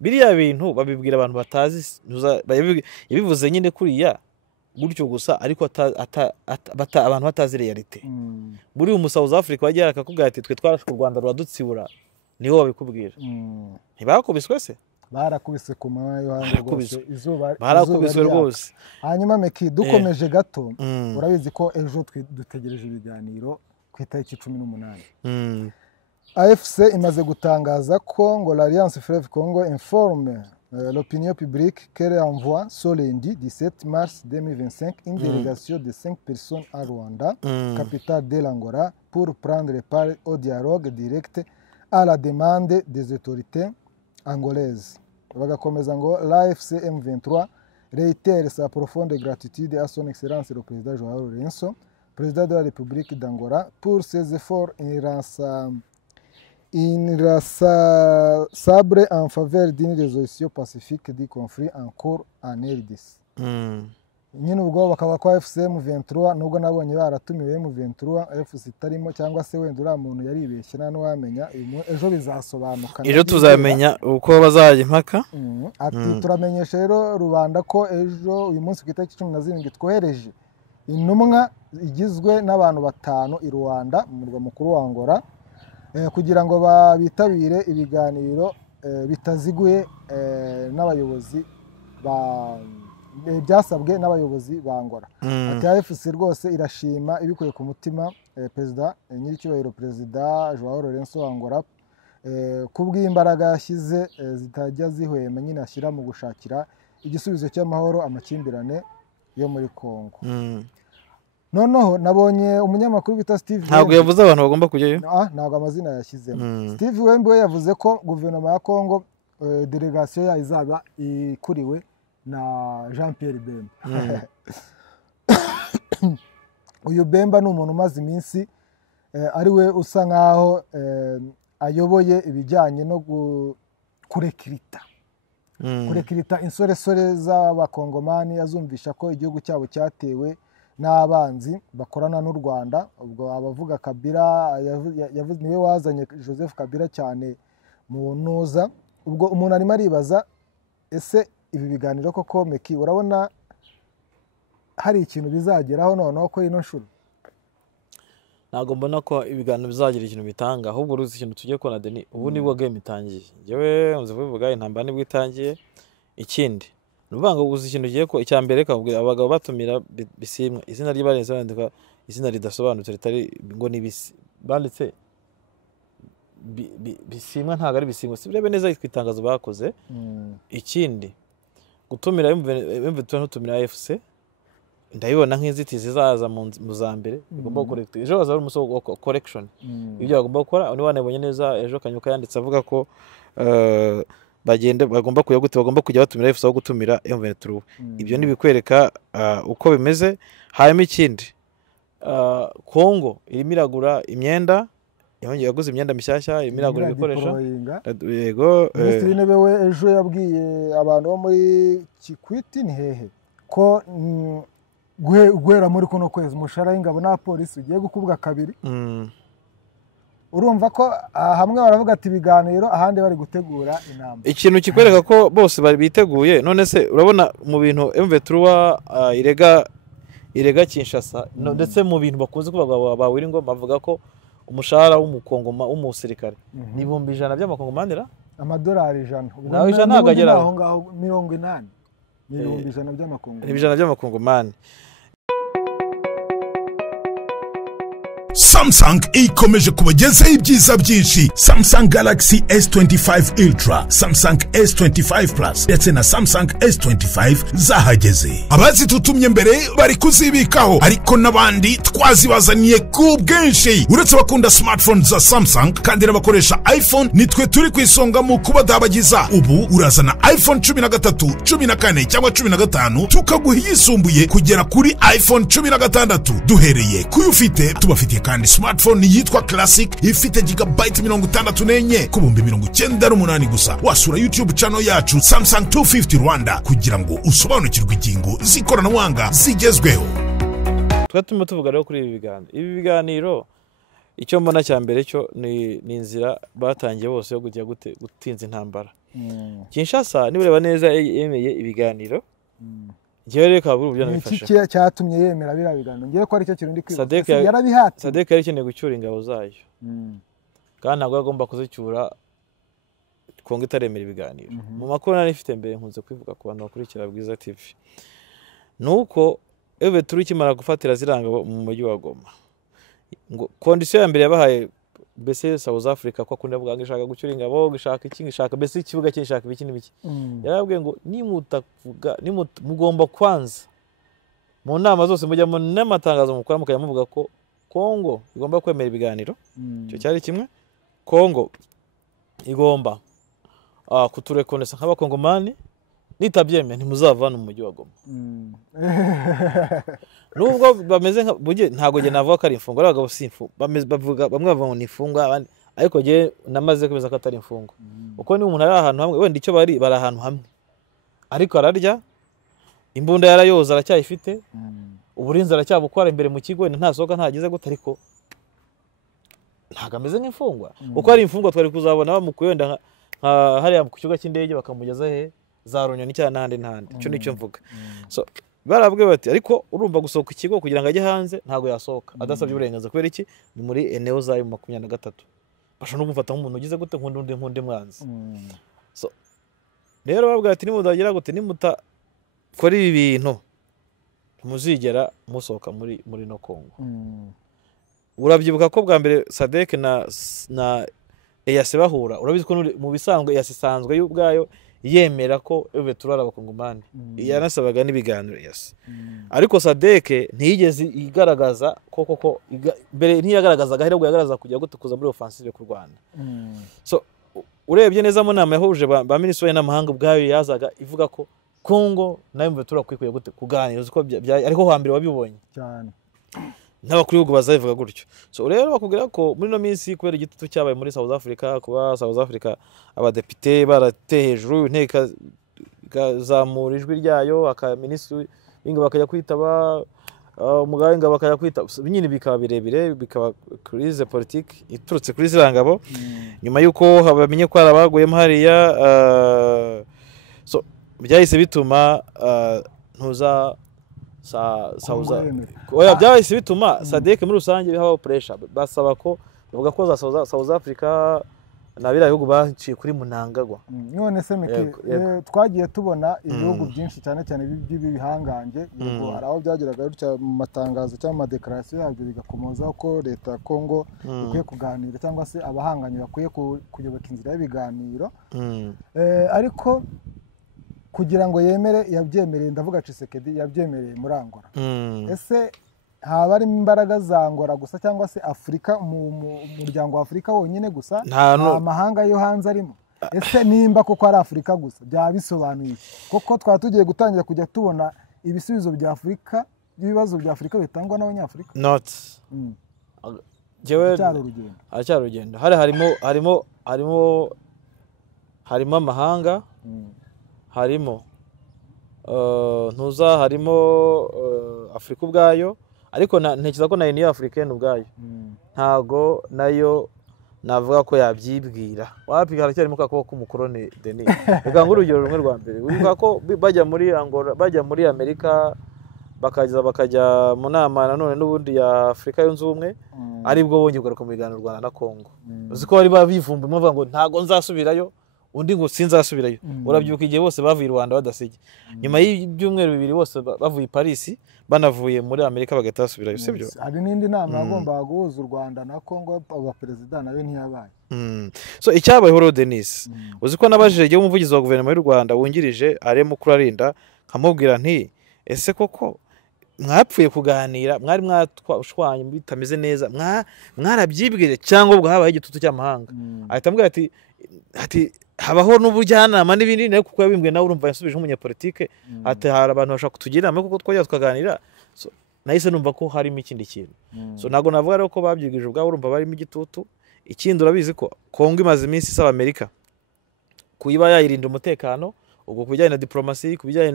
Biriya bintu babibwira abantu batazi, yabivuze nyine kuriya gutyo gusa, ariko abantu batazi reality. Buri mu South Africa wagiye akakubwira ati twe twarashwe u Rwanda rwadutsibura, niho babikubwira. Ntibakubiswe se? Barakubise ku manywa yo hanze rwose, izuba barakubiswe rwose. Hanyuma Meki dukomeje gato, urabizi ko ejo dutegereje ibiganiro ku itariki 18. AFC imaze gutangaza ko ngo l'Alliance Fleuve Congo informe l'opinion publique qu'elle envoie ce lundi 17 mars 2025 une délégation de 5 personnes à Rwanda, capitale de l'Angola, pour prendre part au dialogue direct à la demande des autorités angolaises. Bagakomeza ngo l'AFC M23 réitère sa profonde gratitude à son excellence le président Joao Lourenço, président de la République d'Angola, pour ses efforts inlassables en faveur d'une résolution pacifique du conflit en cours en RDC. Nyine ubwo bakaba kwa AFC M23 nubwo nabonye baratumiwe M23 AFC itarimo, cyangwa se wenda uriya muntu yaribeshye nta n'uwamenya. Ejo bizasobanuka, ejo tuzamenya uko bazajya impaka. Ati turamenyesha rero rubanda ko ejo uyu munsi ku itariki 17 twohereje intumwa igizwe n'abantu 5 i Rwanda mu murwa mukuru wa Angola kugira ngo bitabire ibiganiro bitaziguye n'abayobozi byasabwe n'abayobozi ba Angola. Ati AFC rwose irashima ibikuye ku mutima perezida nyiricyubahiro perezida Joao Lourenço wa Angola kubw'imbaraga yashyize zitajya zihwema nyine ashyira mu gushakira igisubizo cy'amahoro amakimbirane yo muri Kongo. Noneho nabonye umunyamakuru bita Steve, ntabwo yavuze abantu bagomba kujyayo, ntabwo amazina yashyizemo. Steve Wembe we yavuze ko guverinoma ya Kongo delegation ya izaba ikuriwe na Jean Pierre Bemba. Uyu Bemba ni umuntu umaze iminsi ari we usa nkaho ayoboye ibijyanye no kurekirita kurekirita insoresore z'abakongomani azumvisha ko igihugu cyabo cyatewe n'abanzi bakorana n'u Rwanda. Ubwo abavuga Kabila niwe wazanye Joseph Kabila cyane mu ntuza. Ubwo umuntu arimo aribaza ese ibi biganiro koko Meki urabona hari ikintu bizageraho noneho ko ino nshuro? Ntabwo mbona ko ibiganiro bizagira ikintu bitanga, ahubwo uruzi ikintu tugiye kubona Deni, ubu nibwo game itangiye. Njyewe nzi kubivuga intambara nibwo itangiye. Ikindi nuvuga ngo uzi ikintu giye ko icya mbere kabwira abagabo batumira Bisimwa, izina ry'abarenze bandika izina ridasobanutse ritari ngo ni banditse Bisimwa, ntago ari Bisimwa, si birebe neza itangazo bakoze. Ikindi gutumira ntutumira AFC ndabibona nk'inzitizi zaza mu za mbere igomba correct. Ejo bazaba umusogo correction ibyo bagomba gukora. Ni wanabonye neza ejo Kanyuka yanditse avuga ko bagomba kujya batumira AFC aho gutumira M23. Ibyo nibikwereka uko bimeze. Hanyuma ikindi Kongo irimo iragura imyenda, yaguze imyenda mishyashya, irimo iragura ibikoresho. Yego Minisitiri w'Intebe we ejo yabwiye abantu bo muri Kikwiti ni hehe ko guhera muri kuno kwezi umushahara w'ingabo na polisi ugiye gukubwa kabiri. Urumva ko hamwe baravuga ati ibiganiro, ahandi bari gutegura inama. Ikintu kikwereka ko bose bari biteguye. None se urabona mu bintu M23 irega Kinshasa ndetse mu bintu bakunze kuvuga bawiri ngo bavuga ko umushahara w'umukongoma w'umusirikare ni 100 by'amakongomani amadolari 100. Nawe 100 nagagera aho ngaho 80 ni 100 by'amakongomani. Ni 100 by'amakongomani. Samsung ikomeje kubagezaho ibyiza byinshi. Samsung Galaxy S25 Ultra, Samsung S25 Plus ndetse na Samsung S25 zahageze. Abazitutumye mbere bari kuzibikaho, ariko n'abandi twazibazaniye ku bwinshi. Uretse bakunda smartphone za Samsung kandi n'abakoresha iPhone, nitwe turi kwisonga mu kubadabagiza. Ubu urazana iPhone 13, 14 cyangwa 15 tukaguha yisumbuye kugera kuri iPhone 16 duhereye kuyufite. Tubafitiye kandi smartphone yitwa Classic ifite gigabyte 64 ku 98 gusa. Wasura YouTube channel yacu Samsung 250 Rwanda kugira ngo usobanukirwe ingingo z'ikoranabuhanga zigezweho. Twatuma tuvuga rero kuri ibi biganiro icyo mbona cya mbere cyo ni inzira batangiye bose yo kujya gutinza intambara. Kinshasa nibureba neza yemeye ibiganiro. Ngiye reka buri buryo nabifashe. Iki cyatumye yemera birabiganiro. Ngiye ko ari cyo kintu ndi kwibuka. Sadek yari keneye gucyura ingabo zayo. Kandi ntabwo agomba kuzicyura Kongo itaremera ibiganiro. Mu makuru nari ifite mbere nkunze kwivuga ku bantu bakurikira Bwiza TV. Nuko ebe turi kimara gufatira ziranga mu mujyi wa Goma. Ngo condition ya mbere yabahaye bese South Africa ko akunda bwanga ishaka gucyura ingabo, gishaka iki, gishaka bese ikibuga cy'ishaka biki n'ibiki. Yarabwiye ngo nimutavuga mugomba kwanza mu nama zose mujya mu n'amatangazo mukora mukaya muvuga ko Kongo igomba kwemera ibiganiro. Cyo cyari kimwe. Kongo igomba kuturekonesa nk'abakongomani, nitabyemeye ntimuzavana mu mujyi wa Goma. Nubwo bameze ntago je navuga ko ari imfungo, abagabo simfu bavuga bamwe bavuga ngo ni imfungo, abandi ariko je namaze kwemeza ko atari imfungo. Uko ni umuntu ari ahantu hamwe wenda icyo bari ahantu hamwe, ariko ararya imbunda yarayoza aracyayifite, uburinzi aracyabukora imbere mu kigo, nta soka ntagize gute, ariko ntago ameze nk'imfungwa. Uko ari imfungwa twari kuzabona bamukuyenda hariya ku kigo cy'indege bakamugeza he za Runyoni cyane n'ahandi. Cyo nicyo mvuga. So barabwiye bati ariko urumva gusohoka ikigo kugira ngo ajye hanze ntago yasohoka adasabye uburenganzira. Kubera iki? Ni muri eneo zayo 23 bashobora no gufata nk'umuntu ugize gute nkunde mwanzi. So rero babwiye ati nimudagira gute nimutakora ibi bintu muzigera musohoka muri no Kongo. Urabyibuka ko bwa mbere Sadek na EAC bahura, urabizi ko mu bisanzwe EAC isanzwe y'ubwayo yemera ko turara abakongomani, yanasabaga n'ibiganiro EAC. Ariko Sadek ntiyigeze igaragaza koko mbere ntiyagaragazaga ahubwo yagaragaza kujya gutukuza muri offensive ku Rwanda. So urebye neza mu nama yahuje ba minisitiri n'amahanga ubwayo yazaga ivuga ko Kongo nayo mvetura kwikuye gute kuganira uko ariko hambere wabibonye cyane n'abakuru b'ibihugu bazabivuga gutyo. So rero bakubwira ko muri no minsi kubera igitutu cyabaye muri South Africa, kuba South Africa abadepite barateye hejuru inteka ikazamura ijwi ryayo, minisitiri w'ingabo bakajya kwitaba, umugaba w'ingabo bakajya kwitaba, nyine bikaba birebire, bikaba crise politique iturutse kuri ziriya ngabo. Nyuma y'uko bamenye ko hari abaguyemo hariya, byahise bituma byahise bituma SADC muri rusange bihaho pressure, basaba ko bavuga ko za South Africa na biriya bihugu baciye kuri Mnangagwa. None se twagiye tubona ibihugu byinshi cyane cyane by'ibihangange, yego hari aho byageraga bitya mu matangazo cyangwa amadekarasiyo yabyo bigakomozaho ko leta ya Congo ikwiye kuganira cyangwa se abahanganye bakwiye kuyoboka inzira y'ibiganiro, ariko kugira ngo yabyemereye, ndavuga Tshisekedi yabyemereye muri Angola. Ese haba harimo imbaraga za Angola gusa cyangwa se Afurika, mu muryango wa Afurika wonyine gusa, nta mahanga yo hanze arimo? Ese nimba koko ari Afurika gusa byaba bisobanuye koko twaba tugiye gutangira kujya tubona ibisubizo bya Afurika, ibibazo bya Afurika bitangwa n'abanyafurika? Haracyari urugendo. Harimo amahanga, harimo harimo Afurika ubwayo, ariko ntekereza ko na Union Africaine ubwayo ntago nayo navuga ko yabyibwira. Wapi haracyarimo kakoko k'umukoroni Denis. Reka ngurugero rumwe rwa mbere, uvuga ko bajya muri Angola, bajya muri Amerika, bakajya mu nama nanone n'ubundi ya Afurika yunze ubumwe, aribwo bongeye kugaruka mu biganiro Rwanda na Congo. Uzi ko bari bavumbuye bavuga ngo ntago nzasubirayo, undi ngo sinzasubirayo. Urabyibuka igihe bose bavuye i Rwanda badasige, nyuma y'ibyumweru bibiri bose bavuye i Paris, banavuye muri Amerika bagahita basubirayo, sibyo? Hari n'indi nama yagombaga guhuza u Rwanda na Congo, abaperezida nayo ntiyabaye. So icyabayeho rero Denis, uzi ko nabajije igihe umuvugizi wa guverinoma y'u Rwanda wungirije arimo kurarinda, nkamubwira nti ese koko mwapfuye kuganira, mwari mwashwanye bitameze neza, mwarabyibwire cyangwa ubwo habaye igitutu cy'amahanga? Ahita ambwira ati habaho n'ubujyanama n'ibindi, nayo kuko yabimbwiye nawe urumva yasubije nk'umunyapolitike, ati hari abantu bashaka kutugira inama kuko twajya tukaganira. Nahise numva ko harimo ikindi kintu. Ntabwo navuga rero ko babyigije ubwabo, urumva barimo igitutu. Ikindi urabizi ko Kongo imaze iminsi isaba Amerika kuyiba yayirinda umutekano, ubwo ku bijyanye na diplomasi, ku bijyanye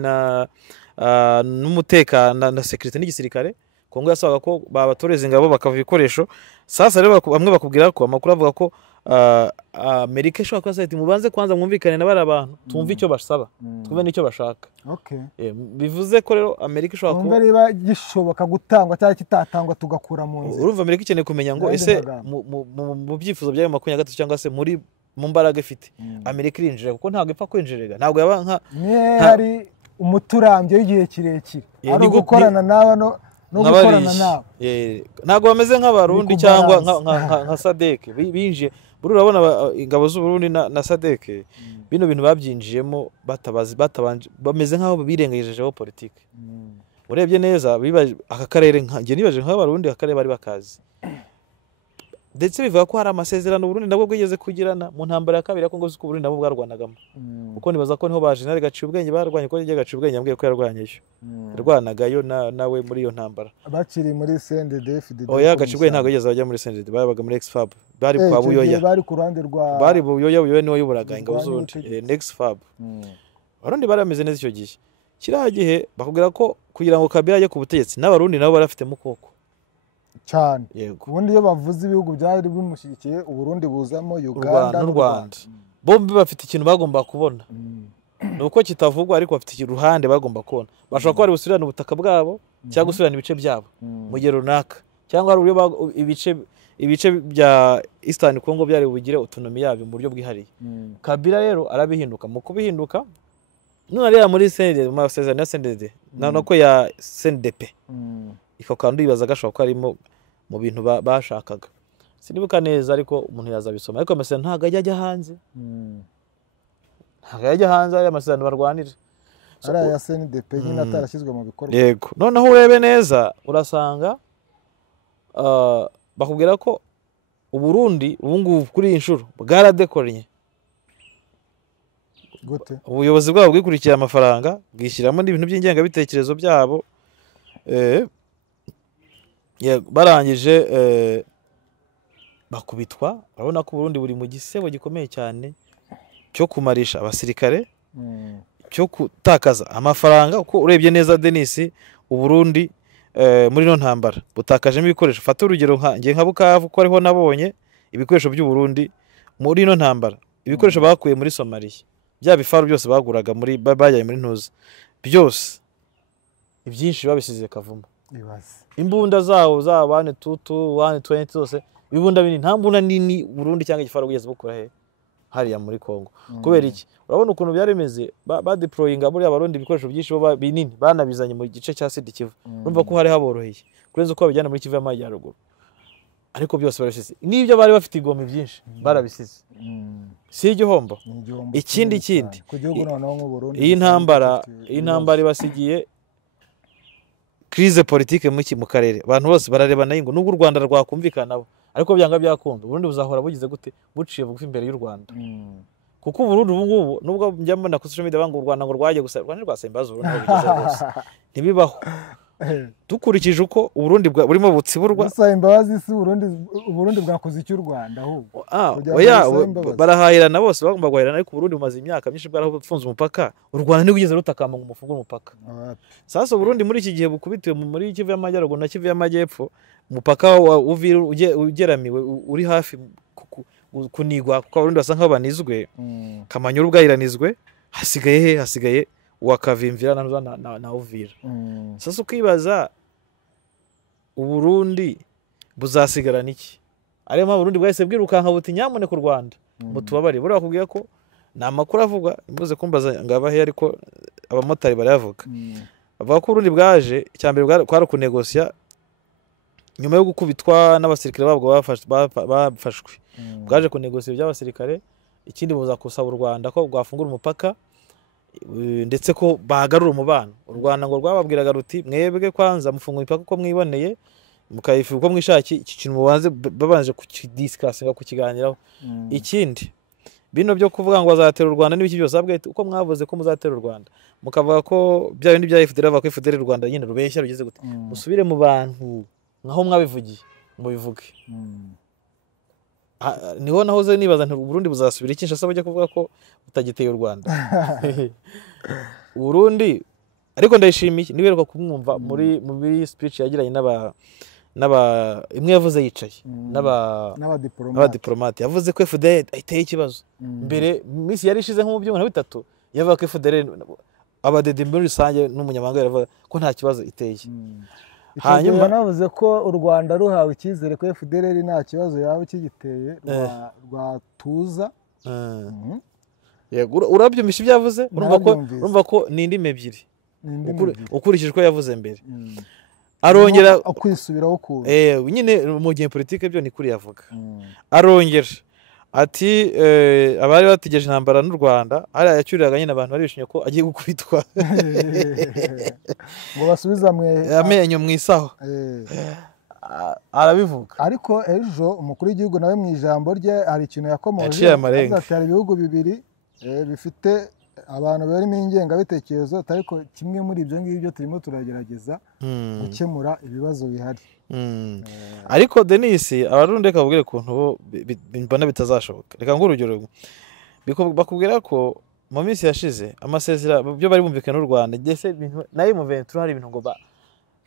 n'umutekano na security n'igisirikare. Kongo yasabaga ko babatoreza ingabo bakava ibikoresho. Sasa rero bamwe bakubwira ko amakuru avuga ko Amerika ishobora kuba ati mubanze kwanza mwumvikane na bari abantu, tumve icyo basaba, twumve n'icyo bashaka. Bivuze ko rero Amerika ishobora kuba niba gishoboka gutangwa cyangwa kitatangwa tugakura mu nzira. Urumva Amerika ikeneye kumenya ngo ese mu byifuzo byayo 23 cyangwa se mu mbaraga ifite, Amerika irinjira, kuko ntabwo ipfa kwinjirira, ntabwo yaba hari umuturambye w'igihe kirekire, ari gukorana n'aba no gukorana nabo. Ntabwo bameze nk'abarundi cyangwa nka SADC binjiye. Buri urabona ingabo z'u Burundi na SADC bino bintu babyinjiyemo batabanje, bameze nk'aho birengejejeho politike. Urebye neza aka karere nge nibaje nk'abarundi akarere bari bakazi, ndetse bivuga ko hari amasezerano Burundi nabwo bwigeze kugirana mu ntambara ya kabiri ya Kongo z'u Burundi nabo bwarwanagamo, kuko nibaza ko niho ba General Gaciye ubwenge barwanye, ko yagiye Gaciye ubwenge yambwiye ko yarwanyeyo, yarwanagayo nawe muri iyo ntambara bakiri muri CNDD-FDD. Gaciye ubwenge ntabwo yigeze bajya muri CNDD, babaga muri Exfab, bari kwa Buyoya, bari ku ruhande rwa bari Buyoya niwe yuburaga ingabo z'undi Exfab. Abarundi bari bameze neza icyo gihe. Kiriya gihe bakubwira ko kugira ngo Kabila ajye ku butegetsi n'abarundi nabo barafitemo koko cyane. Ubundi iyo bavuze ibihugu byari bimushyigikiye, Uburundi buzamo, Uganda n'u Rwanda, bombi bafite ikintu bagomba kubona, nuko kitavugwa, ariko bafite iruhande bagomba kubona. Bashobora kuba bari busubirana ubutaka bwabo cyangwa gusubirana ibice byabo mu gihe runaka, cyangwa hari ibice bya Eastern Congo byari bugire autonomy yabyo mu buryo bwihariye. Kabila rero arabihinduka, mu kubihinduka none rero muri CNDD, mu masezerano ya CNDD nako ya CNDP, iko kandi bibaza gashobora ko arimo mu bintu bashakaga, sinibuka neza, ariko umuntu yazabisoma. Ariko amasezerano ntago ajya hanze, ntago ajya hanze, ari amasezerano barwanira, ari ya CNDP nyine atarashyizwe mu bikorwa. Yego, noneho urebe neza urasanga bakubwira ko Uburundi ubungubu kuri iyi nshuro bwaradekoranye. Gute? Ubuyobozi bwabo bwikurikiye amafaranga, bwishyiramo n'ibintu by'ingengabitekerezo byabo, barangije bakubitwa. Urabona ko Burundi buri mu gisebo gikomeye cyane cyo kumarisha abasirikare, cyo gutakaza amafaranga kuko urebye neza Denis Uburundi muri no ntambara butakajemo ibikoresho. Fata urugero nka Bukavu ko ariho nabonye ibikoresho by'u Burundi muri no ntambara, ibikoresho bakuye muri Somalia, bya bifaru byose baguraga muri bayaye muri ntuza byose ibyinshi babisize Kavumu. Imbunda zawo za 122 120 zose ibunda binini, nta mbunda nini Burundi cyangwa igifaru kugeze bukura he hariya muri Kongo. Kubera iki? Urabona ukuntu byaremeze ba deployinga muri abarundi ibikoresho byinshi bo binini banabizanye mu gice cya Sud Kivu. Urumva ko hari haboroheye kurenza uko babijyana muri Kivu y'Amajyaruguru. Ariko byose barabisize, n'ibyo bari bafite igombe byinshi barabisize. Si igihombo. Ikindi iyi ntambara ibasigiye crise politique mu karere. Abantu bose barareba nayo ngo nubwo u Rwanda rwakumvikana nabo, ariko byanga byakunda Burundi buzahora bugize gute buciye bugufi imbere y'u Rwanda. Kuko Burundi ubu ngubu nubwo njya mbona ku social media banga u Rwanda ngo rwaje gusa Rwanda rwasembaza Burundi bigeze rwose ntibibaho. Dukurikije uko Burundi burimo butsiburwa gusa imbabazi si Burundi bwakoze icyo u Rwanda ahubwo oya barahahirana bose bagomba guhahirana, ariko Burundi bumaze imyaka myinshi bwarafunze umupaka, u Rwanda ntigeze rutakamba ngo umufungo umupaka. Sasa Burundi muri iki gihe bukubitiwe muri Kivu y'Amajyaruguru na Kivu y'Amajyepfo, umupaka Uvira ugeramiwe uri hafi kunigwa kuko Burundi basa nkaho banizwe, Kamanyuru bwayiranizwe, hasigaye wakavimvira na Uvira. Sasa ukibaza Uburundi buzasigarana iki? Ariyo mpamvu Burundi bwahise bwirukanka buti nyamuneka ku Rwanda mutubabare. Buri bakubwiye ko nta makuru avuga, imbuze kumbaza ngabahe, ariko abamotari baravuga bavuga ko Burundi bwaje cyambere kwari kunegosia nyuma yo gukubitwa n'abasirikare babwo bafashwe. Bwaje kunegosia by'abasirikare, ikindi buza kusaba u Rwanda ko rwafungura umupaka ndetse ko bahagarura umubano. U Rwanda ngo rwababwiraga ruti mwebwe kwanza mufungura imipaka uko mwiboneye, mukayifuza uko mwishaki, iki kintu mubanze babanje kudiscussinga kukiganiraho. Ikindi bino byo kuvuga ngo bazatera u Rwanda n'ibiki byose abwe uko mwavuze ko muzatera u Rwanda, mukavuga ko bya bindi bya FDL bava ko FDL u Rwanda nyine rubeshya rugeze gute, musubire mu bantu nkaho mwabivugiye mubivuge. Niho nahoze nibaza nti Burundi buzasubira iki nshasa bajya kuvuga ko utagiteye u Rwanda. Burundi ariko ndayishimiye niberuka kumwumva muri speech yagiranye imwe yavuze yicaye n'abadiplomate, yavuze ko FDL iteye ikibazo. Mbere misi yari ishize nko mu byumweru bitatu yavuga ko FDL abadede muri rusange n'umunyamahanga yaravuga ko nta kibazo iteye. Hanyuma navuze ko u Rwanda ruhawe icyizere ko FDL nta kibazo yaba kigiteye rwatuza. Urabyumvisha ibyo yavuze, urumva ko ni indimi ebyiri ukurikije uko yavuze mbere. Arongera kwisubiraho ku nyine mu gihe politike byo ni kuri yavuga. Arongera ati abari bategereje intambara n'u Rwanda hari yacyuriraga nyine abantu barishimye ko agiye gukubitwa ngo basubiza amenyo mwisaho. Arabivuga. Ariko ejo umukuru w'igihugu nawe mu ijambo rye hari ikintu yakomoje, hari ibihugu bibiri bifite abantu barimo ingengabitekerezo, ariko kimwe muri ibyo ngibyo turimo turagerageza gukemura ibibazo bihari. Ariko Denis abarundi reka babwire ukuntu mbona bitazashoboka. Reka ngo urugero bakubwira ko mu minsi yashize amasezerano byo bari bumvikana n'u Rwanda ndetse nayo mu 23 hari ibintu ngo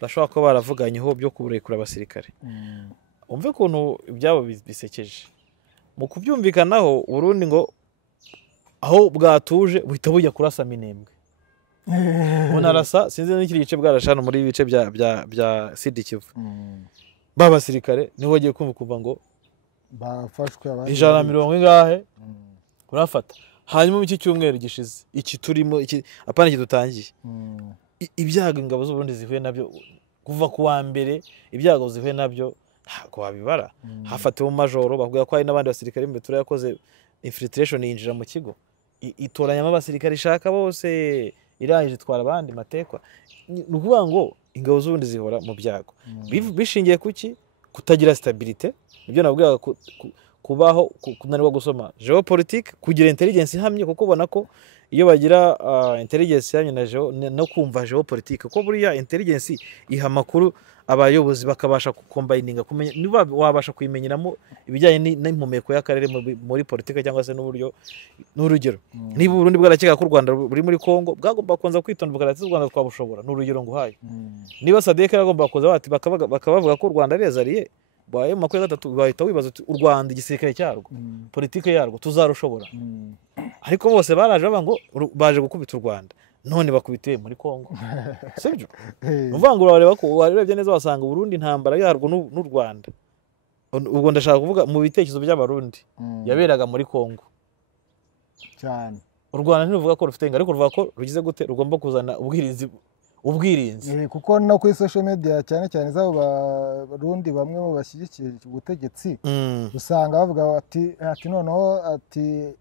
bashobora ko baravuganyeho byo kurekura abasirikare. Umve ukuntu ibyabo bisekeje mu kubyumvikanaho. Burundi ngo aho bwatuje buhita bujya kurasa Minembwe. Munarasa sinzi n'ikiri gice bwarashana muri ibice bya Sud Kivu. Babasirikare niho bagiye kumva ngo bafashwe abandi 120 ngahe kurafata. Hanyuma iki cyumweru gishize iki turimo iki apana kidutangiye ibyago ingabo z'Uburundi zihuye nabyo kuva ku wa mbere, ibyago zihuye nabyo ntabwo wabibara. Hafatiwe mu majoro bavuga ko hari n'abandi basirikare mbe turayakoze infiltration yinjira mu kigo, itoranyamo abasirikare ishaka bose, irangije itwara abandi matekwa. Nukuvuga ngo ingabo z'Uburundi zihora mu byago bishingiye kuki kutagira stabilité. Nibyo nabwiraga kubaho kunanirwa gusoma geopolitique, kugira intelligence ihamye, kuko ubona ko iyo bagira intelligence yanye no kumva geopolitique ko buriya intelligence iha makuru abayobozi bakabasha kukombininga kumenya niba wabasha kuyimenyeramo ibijyanye n'impumeko y'akarere muri politique cyangwa se n'uburyo n'urugero niba Burundi bwarakeka ko u Rwanda buri muri Kongo bwagomba konza kwitonda bukarati u Rwanda twabushobora n'urugero nguhaye niba Sadek yaragomba koza bati bakabavuga ko u Rwanda rezariye baye makuru gatatu bahita wibaza u Rwanda igisirikare cyarwo politique yarwo tuzarushobora ariko bose baraje ngo baje gukubita u Rwanda none bakubitiye muri Kongo sibyo muvangura bareba ko warebye neza wasanga Burundi intambara yarwo n'u Rwanda ubwo ndashaka kuvuga mu bitekerezo by'abarundi yaberaga muri Kongo cyane u Rwanda ntiruvuga ko rufite ariko ruvuga ko rugize gute rugomba kuzana ubwirinzi kuko no kuri social media cyane cyane zabo barundi bamwe mu bashyigikiye ubutegetsi usanga bavuga ati noneho ati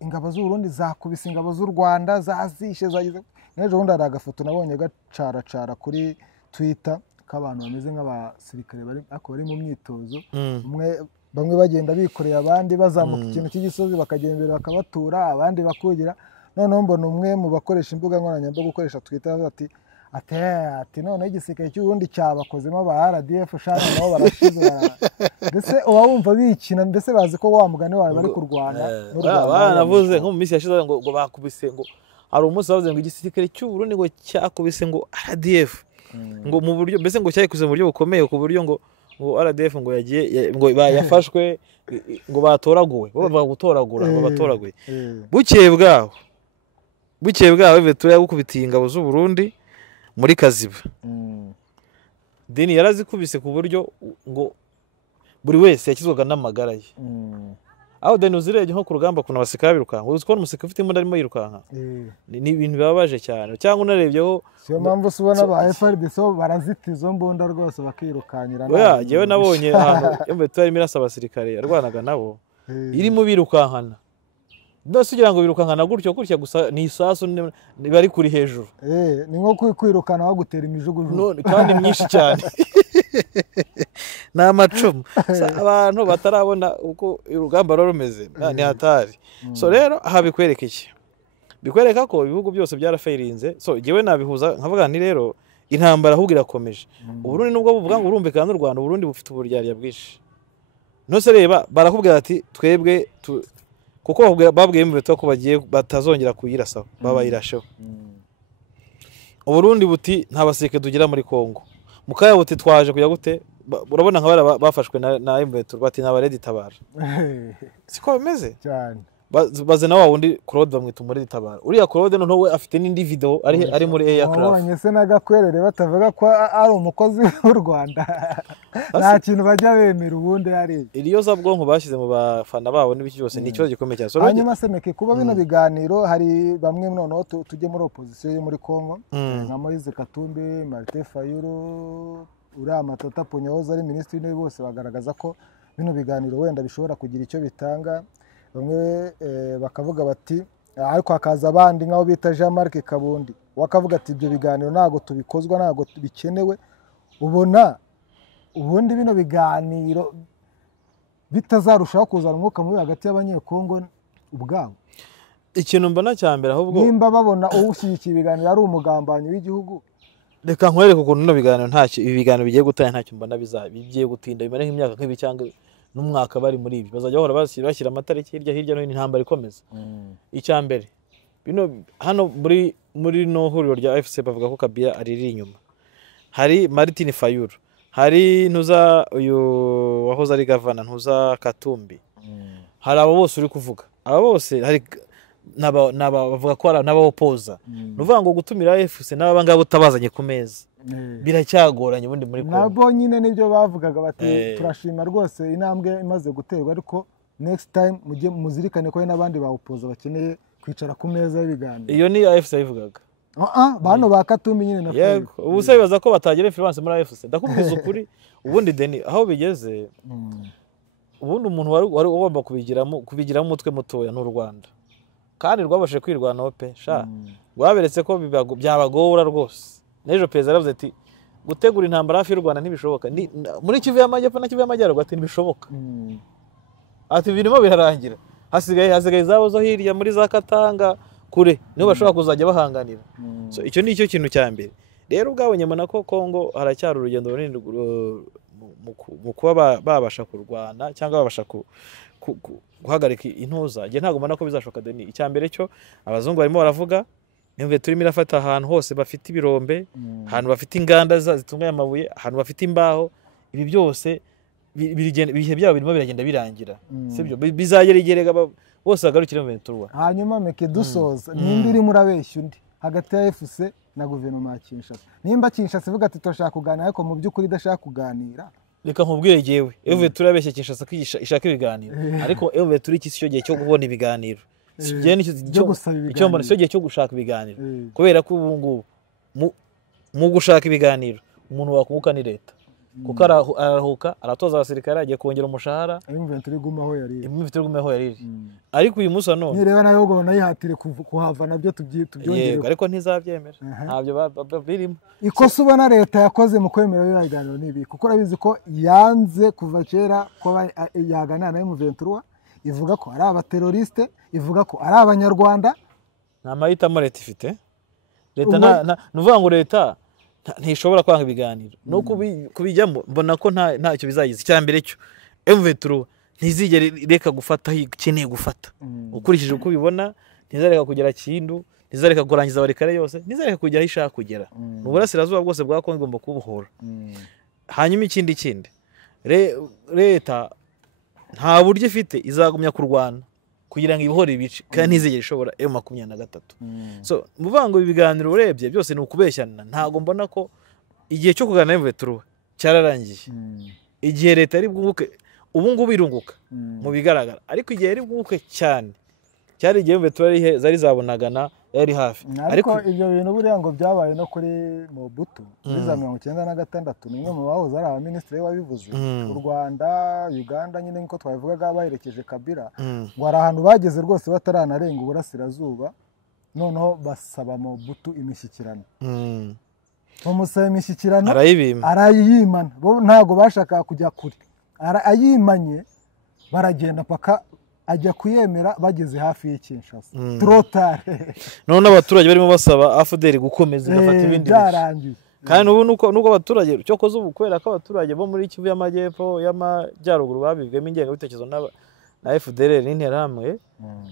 ingabo z'u Burundi zakubise ingabo z'u Rwanda zazishe zagize n'ejo bundi hari agafoto nabonye gacaracara kuri Twitter k'abantu bameze nk'abasirikare bari mu myitozo bamwe bagenda bikoreye abandi bazamuka ikintu cy'igisozi bakagenda imbere bakabatura abandi bakugira noneho mbona umwe mu bakoresha imbuga nkoranyambaga gukoresha Twitter ati noneho igisirikare cy'u Burundi cyabakozemo aba RDF shaka nabo barashize mbese uba wumva bikina mbese bazi ko wa mugani wawe bari kurwana navuze nko mu minsi yashize ngo bakubise ngo hari umunsi bavuze ngo igisirikare cy'u Burundi ngo cyakubise ngo RDF ngo mu buryo mbese ngo cyayikuze mu buryo bukomeye ku buryo ngo RDF ngo yagiye ngo yafashwe ngo batoraguwe bo bavuga gutoragura ngo batoraguye bukeye bwaho Vetura yagukubitiye ingabo z'u Burundi muri Kaziba deni yarazikubise ku buryo ngo buri wese yakizwaga n'amagara ye aho deni uzirebye nko ku rugamba kuna abasirikare birukanka uzi ko umusirikare ufite imbunda arimo yirukanka ni ibintu bibabaje cyane cyangwa unarebyeho siyo mpamvu ubona ba FARDC barazita izo mbunda rwose bakirukankira oya jewe nabonye ahantu yombe turimo irasa abasirikare yarwanaga nabo irimo birukankana ndose ugira ngo birukankana gutyo gusa ni isasu bari kuri hejuru ni nko kwirukana bagutera imijugujugu kandi myinshi cyane n'amacumu abantu batarabona uko urugamba rumeze ni hatari so rero aha bikwereka iki bikwereka ko ibihugu byose byarafeirinze so jewe nabihuza nkavuga ni rero intambara ahubwo irakomeje Uburundi nubwo buvuga ngo urumvikana n'u Rwanda Uburundi bufite uburyarya bwinshi nose reba barakubwira ati twebwe kuko babwiye mu bito ko bagiye batazongera kuyirasaho babayirasheho Uburundi buti nta basirikare tugira muri Kongo mukaya buti twaje kujya gute urabona nk'abara bafashwe na Imbeto bati n'abaredi tabara siko bimeze cyane baze na wundi Claude bamwita umuredi tabara uriya Claude no we afite n'indi video ari muri aircraft abonye se nagakwerere batavuga ko ari umukozi w'u Rwanda nta kintu bajya bemera ubundi ari iriyo za bwonko bashyize mu bafana babo n'ibiki byose ni ikibazo gikomeye cyane hanyuma semeke kuba bino biganiro hari bamwe noneho tujye muri opposition yo muri Kongo nka Moise Katumbi Martin Fayulu uriya Matata Ponyoza ari minisitiri w'intebe bose bagaragaza ko bino biganiro wenda bishobora kugira icyo bitanga bamwe bakavuga bati ariko hakaza abandi nk'aho bita Jean-Marc Kabundi wakavuga ati ibyo biganiro ntago tubikozwa ntago bikenewe ubona ubundi bino biganiro bitazarushaho kuzana umwuka mubi hagati y'abanyekongo ubwabo ikintu mbona cyambere ahubwo nimba babona uwushyigikiye ibiganiro ari umugambanyi w'igihugu reka nkwereke ukuntu no biganiro ntacyo ibi biganiro bigiye gutanya ntacyo mbona bigiye gutinda bimara nk'imyaka nk'ibi cyangwa n'umwaka bari muri ibi bazajya bahora bashyira amatariki hirya no hino intambara ikomeza icyambere bino hano muri no huriro rya FC bavuga ko Kabila ariri inyuma hari Martin Fayulu hari ntuza uyu wahoze ari governor ntuza Katumbi hari abo bose uri kuvuga abo bose hari bavuga ko ari n'abawopoza nuvuga ngo gutumira FC n'aba ngabo utabazanye ku meza biracyagoranye ubundi muri Kongo nabo nyine nibyo bavugaga bati turashima rwose intambwe imaze guterwa ariko next time mujye muzirikane ko n'abandi bawopoza bakeneye kwicara ku meza y'ibiganiro iyo ni AFC yivugaga bano Katumbi nyine na yego ubu se bibaza ko batagira influence muri AFC ndakubwiza ukuri ubundi deni aho bigeze ubundi umuntu wari ugomba kubigiramo umutwe mutoya n'u Rwanda kandi rwabashe kwirwanaho pe sha rwaberetse ko byabagora rwose nejo peza yaravuze ati gutegura intambara hafi y'u Rwanda ntibishoboka muri Kivu y'Amajyepfo na Kivu y'Amajyaruguru ati ntibishoboka ati birimo birarangira hasigaye zabo zo hirya muri za Katanga kure niho bashobora kuzajya bahanganira. So icyo ni cyo kintu cya mbere. Rero ubwabonye mbona ko Kongo haracyari urugendo runini mu kuba babasha kurwana cyangwa babasha guhagarika intuza. Nge ntabwo mbona ko bizashoka Deni. Icya mbere cyo abazungu barimo baravuga nimwe turimo irafata ahantu hose bafite ibirombe, ahantu bafite inganda zitunganya amabuye, ahantu bafite imbaho, ibi byose ibihe byabo birimo biragenda birangira. Sibyo bizagera igerega bose bagarukire mu Ventura. Hanyuma meke dusoza ninde uri murabeshya undi hagati ya FC na guverinoma ya Kinshasa. Nimba Kinshasa ivuga ati turashaka kuganira ariko mu by'ukuri idashaka kuganira. Reka nkubwire jewe Ventura abeshya Kinshasa ko ishaka ibiganiro, ariko Ventura iki cyo gihe cyo kubona ibiganiro. Sibyo icyo mbona cyo gihe cyo gushaka ibiganiro, kubera ko ubu ngubu mu gushaka ibiganiro umuntu wakunguka ni leta, kuko arahuka aratoza abasirikare agiye kongera umushahara. Ventura igumaho yari ariko uyu munsi none nireba nayo ngo nayihatire kuhava nabyo tubyongere, ariko ntizabyemera. Ntabyo birimo. Ikosa ubona leta yakoze mu kwemera ibiganiro nibi, kuko urabizi ko yanze kuva kera ko yaganana na Ventura, ivuga ko ari abateroriste, ivuga ko ari abanyarwanda. Nta mahitamo leta ifite. Leta nuvuga ngo leta ntishobora kwanga ibiganiro no kubijyamo. Mbona ko ntacyo bizagize. Icyambere cyo Ventura ntizigere reka gufata ikeneye gufata, ukurikije uko ubibona ntizareka kugera Kindu, ntizareka kurangiza abarikare yose, ntizareka kugera aho ishaka kugera. Mu burasirazuba bwose bwa Kongo igomba kubuhora. Hanyuma ikindi leta nta buryo ifite izagumya kurwana kugira ngo ibihore ibice, kandi ntizigere ishobora M23. So muvuga ngo ibiganiro urebye byose ni ukubeshyana. Ntago mbona ko igihe cyo kuganira na Ventura cyararangiye. Igihe leta ari bwunguke ubu ngubu irunguka mu bigaragara, ariko igihe ari bwunguke cyane cyari igihe Ventura zari zabonagana yari hafi. Ariko ibyo bintu buriya ngo byabaye no kuri Mobutu muri za 1996. Ni umwe mu bahoze ari abaminisitiri wabivuze. U Rwanda, Uganda nyine nko twabivugaga baherekeje Kabila, ngo ari ahantu bageze rwose bataranarenga uburasirazuba, noneho basaba Mobutu imishyikirano. Bamusaba imishyikirano arayimana. Bo ntago bashaka kujya kure, ayimanye baragenda paka ajya kuyemera bageze hafi y'Kinshasa. Trotare none abaturage barimo basaba AFDL gukomeza igafata ibindi byarangiye. Kandi ubu nuko abaturage cyo koze ubu kubera ko abaturage bo muri Kivu y'Amajyepfo y'Amajyaruguru babivwemo ingengabitekerezo na FDL n'Interahamwe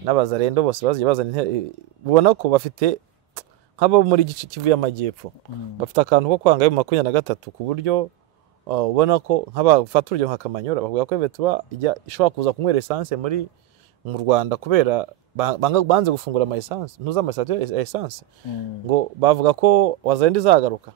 n'Abazarendo bose baziye bazana. Ubona ko bafite nk'abo muri Kivu y'Amajyepfo bafite akantu ko kwanga mu 23 ku buryo ubona ko nk'abafata urugero nka Kamanyora bavuga ko Ventura ishobora kuza kunywera essence mu Rwanda kubera banze gufungura ama essence essence ngo bavuga ko Wazalendo izagaruka.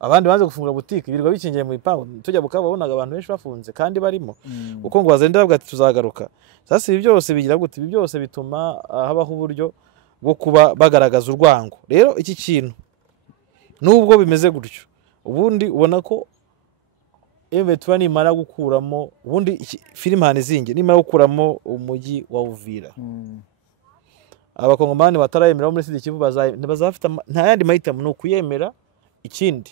Abandi banze gufungura boutique birirwa bikingiye mu bipangu, tujya bukababonaga abantu benshi bafunze kandi barimo, uko ngo Wazalendo bavuga ati tuzagaruka. Sasa ibi byose bigira gute? Ibi byose bituma habaho uburyo bwo kuba bagaragaza urwango. Rero iki kintu nubwo bimeze gutyo, ubundi ubona ko Ventura nimara gukuramo ubundi Filimani zinge nimara gukuramo umujyi wa Uvira, abakongomani batarayemera muri Sud Kivu bazafite nta yandi mahitamo no kuyemera. Ikindi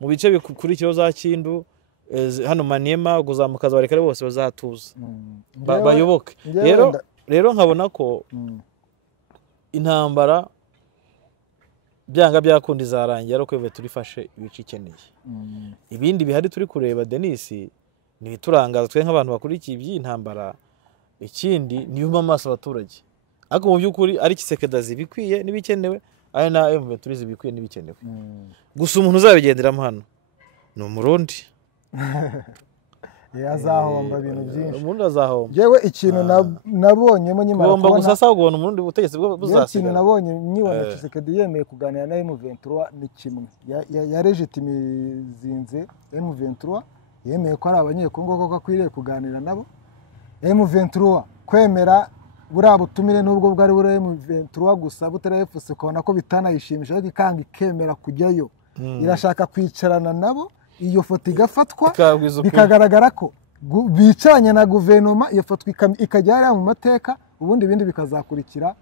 mu bice bikurikiraho za Kindu hano Maniema guzamuka zabarekare bose bazatuza bayoboke. Rero nkabona ko intambara byanga byakundi zarangira ariko Ventura ifashe ibice ikeneye. Ibindi bihari turi kureba Denis ni biturangaza twe nk'abantu bakurikiye iby'intambara. Ikindi ni yuma amaso abaturage, ariko mu by'ukuri ari Kisekedazi bikwiye nibikenewe, ari na Ventura zibikwiye nibikenewe. Gusa umuntu uzabigenderamo hano ni Umurundi. Yazahomba ibintu byinshi. Umuntu azahomba. Yewe ikintu nabonyemo nyimara kubona gusasa ubona umurundi butegetsi buzasiga. Ikintu nabonye nyibona Tshisekedi yemeye kuganira na M23 ni kimwe. Ya legitimizinze M23, yemeye ko ari abanyekongo koko akwiriye kuganira nabo. M23 kwemera buriya butumire nubwo bwari buri M23 gusa butari FC, ukabona ko bitanayishimisha ariko ikanga ikemera kujyayo. Irashaka kwicarana nabo, iyo foto igafatwa bikagaragara ko bicaranye na guverinoma, iyo foto ikajya mu mateka, ubundi ibindi bikazakurikira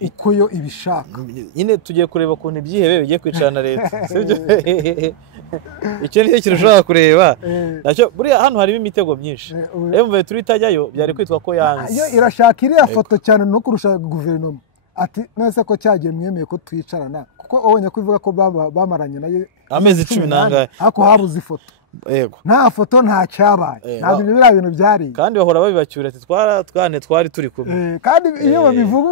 uko yo ibishaka. Nyine tugiye kureba ukuntu ibyihebe bigiye kwicarana leta, sibyo? Icyo ni cyo kirashobora kureba nacyo. Buriya hano harimo imitego myinshi. M23 itajyayo byari kwitwa ko yanze. Yo irashaka iriya foto cyane no kurusha guverinoma. ati nese ko cyagiye mwemeye ko twicarana kuko ubonye ko ivuga ko bamaranye nayo amezi 10 nangahe ako habuze ifoto yego nta foto nta cyabaye ntabwo biriya bintu byari kandi bahora babibacyura ati twari turi kumwe kandi iyo babivuga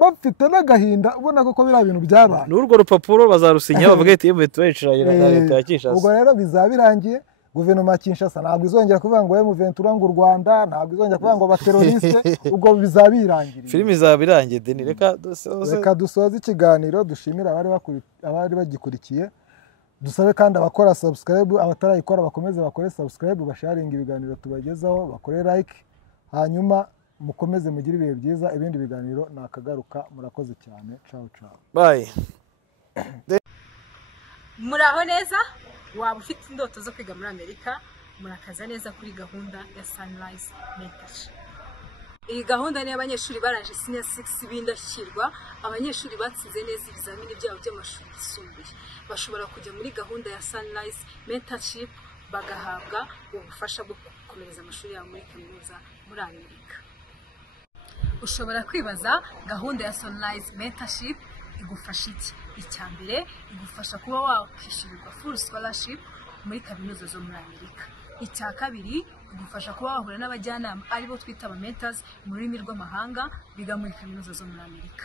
bafite n'agahinda ubona ko biriya bintu byabaye n'urwo rupapuro bazarusinya bavuga ati yemwe twicaranye na leta ya Kinshasa ubwo rero bizabirangiye guverinoma ya Kinshasa ntabwo izongera kuvuga ngo M23 ngo u Rwanda ntabwo izongera kuvuga ngo abateroriste ubwo bizabirangira filimi zabirangiye deni reka dusoze ikiganiro dushimira abari bagikurikiye dusabe kandi abakora subscribe abatarayikora bakomeze bakore subscribe basharinga ibiganiro tubagezaho bakore like hanyuma mukomeze mugire ibihe byiza ibindi biganiro nakagaruka murakoze cyane ciao bye muraho neza waba ufite indoto zo kwiga muri Amerika murakaza neza kuri gahunda ya Sunrise Mentorship. Iyi gahunda ni y'abanyeshuri baranje senior 6 bindashyirwa abanyeshuri batsinze neza ibizamini byabo by'amashuri yisumbuye bashobora kujya muri gahunda ya Sunrise Mentorship bagahabwa ubufasha bwo gukomereza amashuri yabo muri kaminuza muri Amerika. Ushobora kwibaza gahunda ya Sunrise Mentorship igufasha iki? Icyambere igufasha kuba wakishyurirwa full scholarship muri kaminuza zo muri Amerika. Icya kabiri igufasha kuba wahura n'abajyanama aribo twita aba mentors mu rurimi rw'amahanga biga muri kaminuza zo muri Amerika.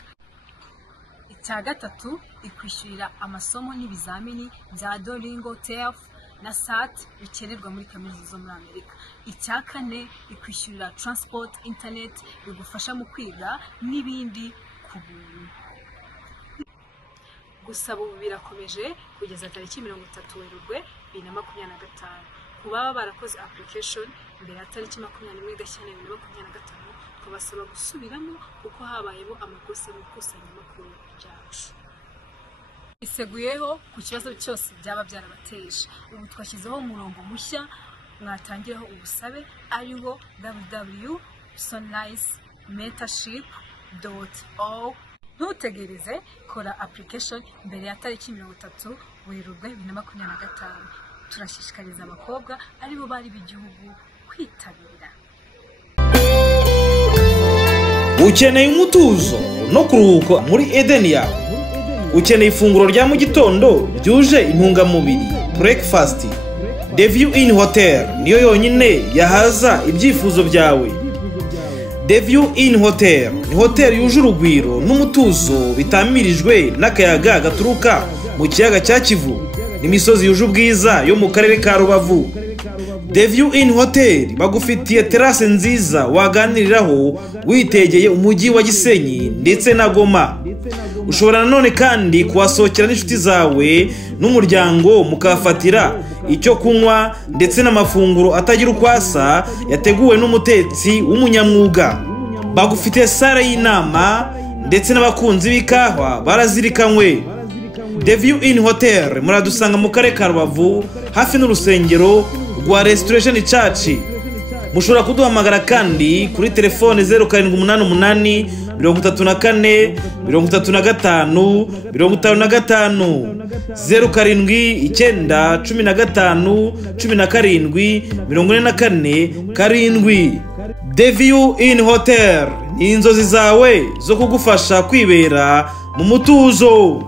Icya gatatu ikwishyurira amasomo n'ibizamini bya Duolingo, TEF na SAT bikenerwa muri kaminuza zo muri Amerika. Icya kane ikwishyurira transport, internet bigufasha mu kwiga n'ibindi ku buntu. Gusaba ubu birakomeje kugeza tariki 30 Werurwe 2025 kuba barakoze application mbere ya tariki 21 Gashyantare 2025 twabasaba gusubiramo kuko habayeho amakosa mu ikusanyamakuru ryacu. Iseguyeho ku kibazo cyose byaba byarabateje ubu twashyizeho umurongo mushya mwatangiraho ubusabe ariho www.sunrisementorship.org. Ntutegereze kora application mbere ya tariki 30 Werurwe 2025. Turashishikariza abakobwa aribo bari b'igihugu kwitabira. Ukeneye umutuzo no kuruhuka muri Eden yawe. Ukeneye ifunguro rya mu gitondo ryuje intungamubiri, breakfast. The View Inn Hotel niyo yonyine yahaza ibyifuzo byawe. The View Inn Hotel ni hotel yuje urugwiro n'umutuzo bitamirijwe n'akayaga gaturuka mu kiyaga cya Kivu n'imisozi yuje ubwiza yo mu karere ka Rubavu. The View Inn Hotel bagufitiye terrasse nziza waganiriraho witegeye umujyi wa Gisenyi ndetse na Goma. Ushobora nanone kandi kuhasohokera n'inshuti zawe n'umuryango mukafatira icyo kunywa ndetse n'amafunguro atagira ukwasa yateguwe n'umutetsi w'umunyamwuga. Bagufitiye sale y'inama ndetse n'abakunzi b'ikahwa barazirikanywe. The View Inn Hotel muradusanga mu karere ka Rubavu hafi n'urusengero rwa Restoration Church. Mushobora kuduhamagara kandi kuri telefone 0788 34 35 55 07 15 17 44 7. The View Inn Hotel ni inzozi zawe zo kugufasha kwibera mu mutuzo.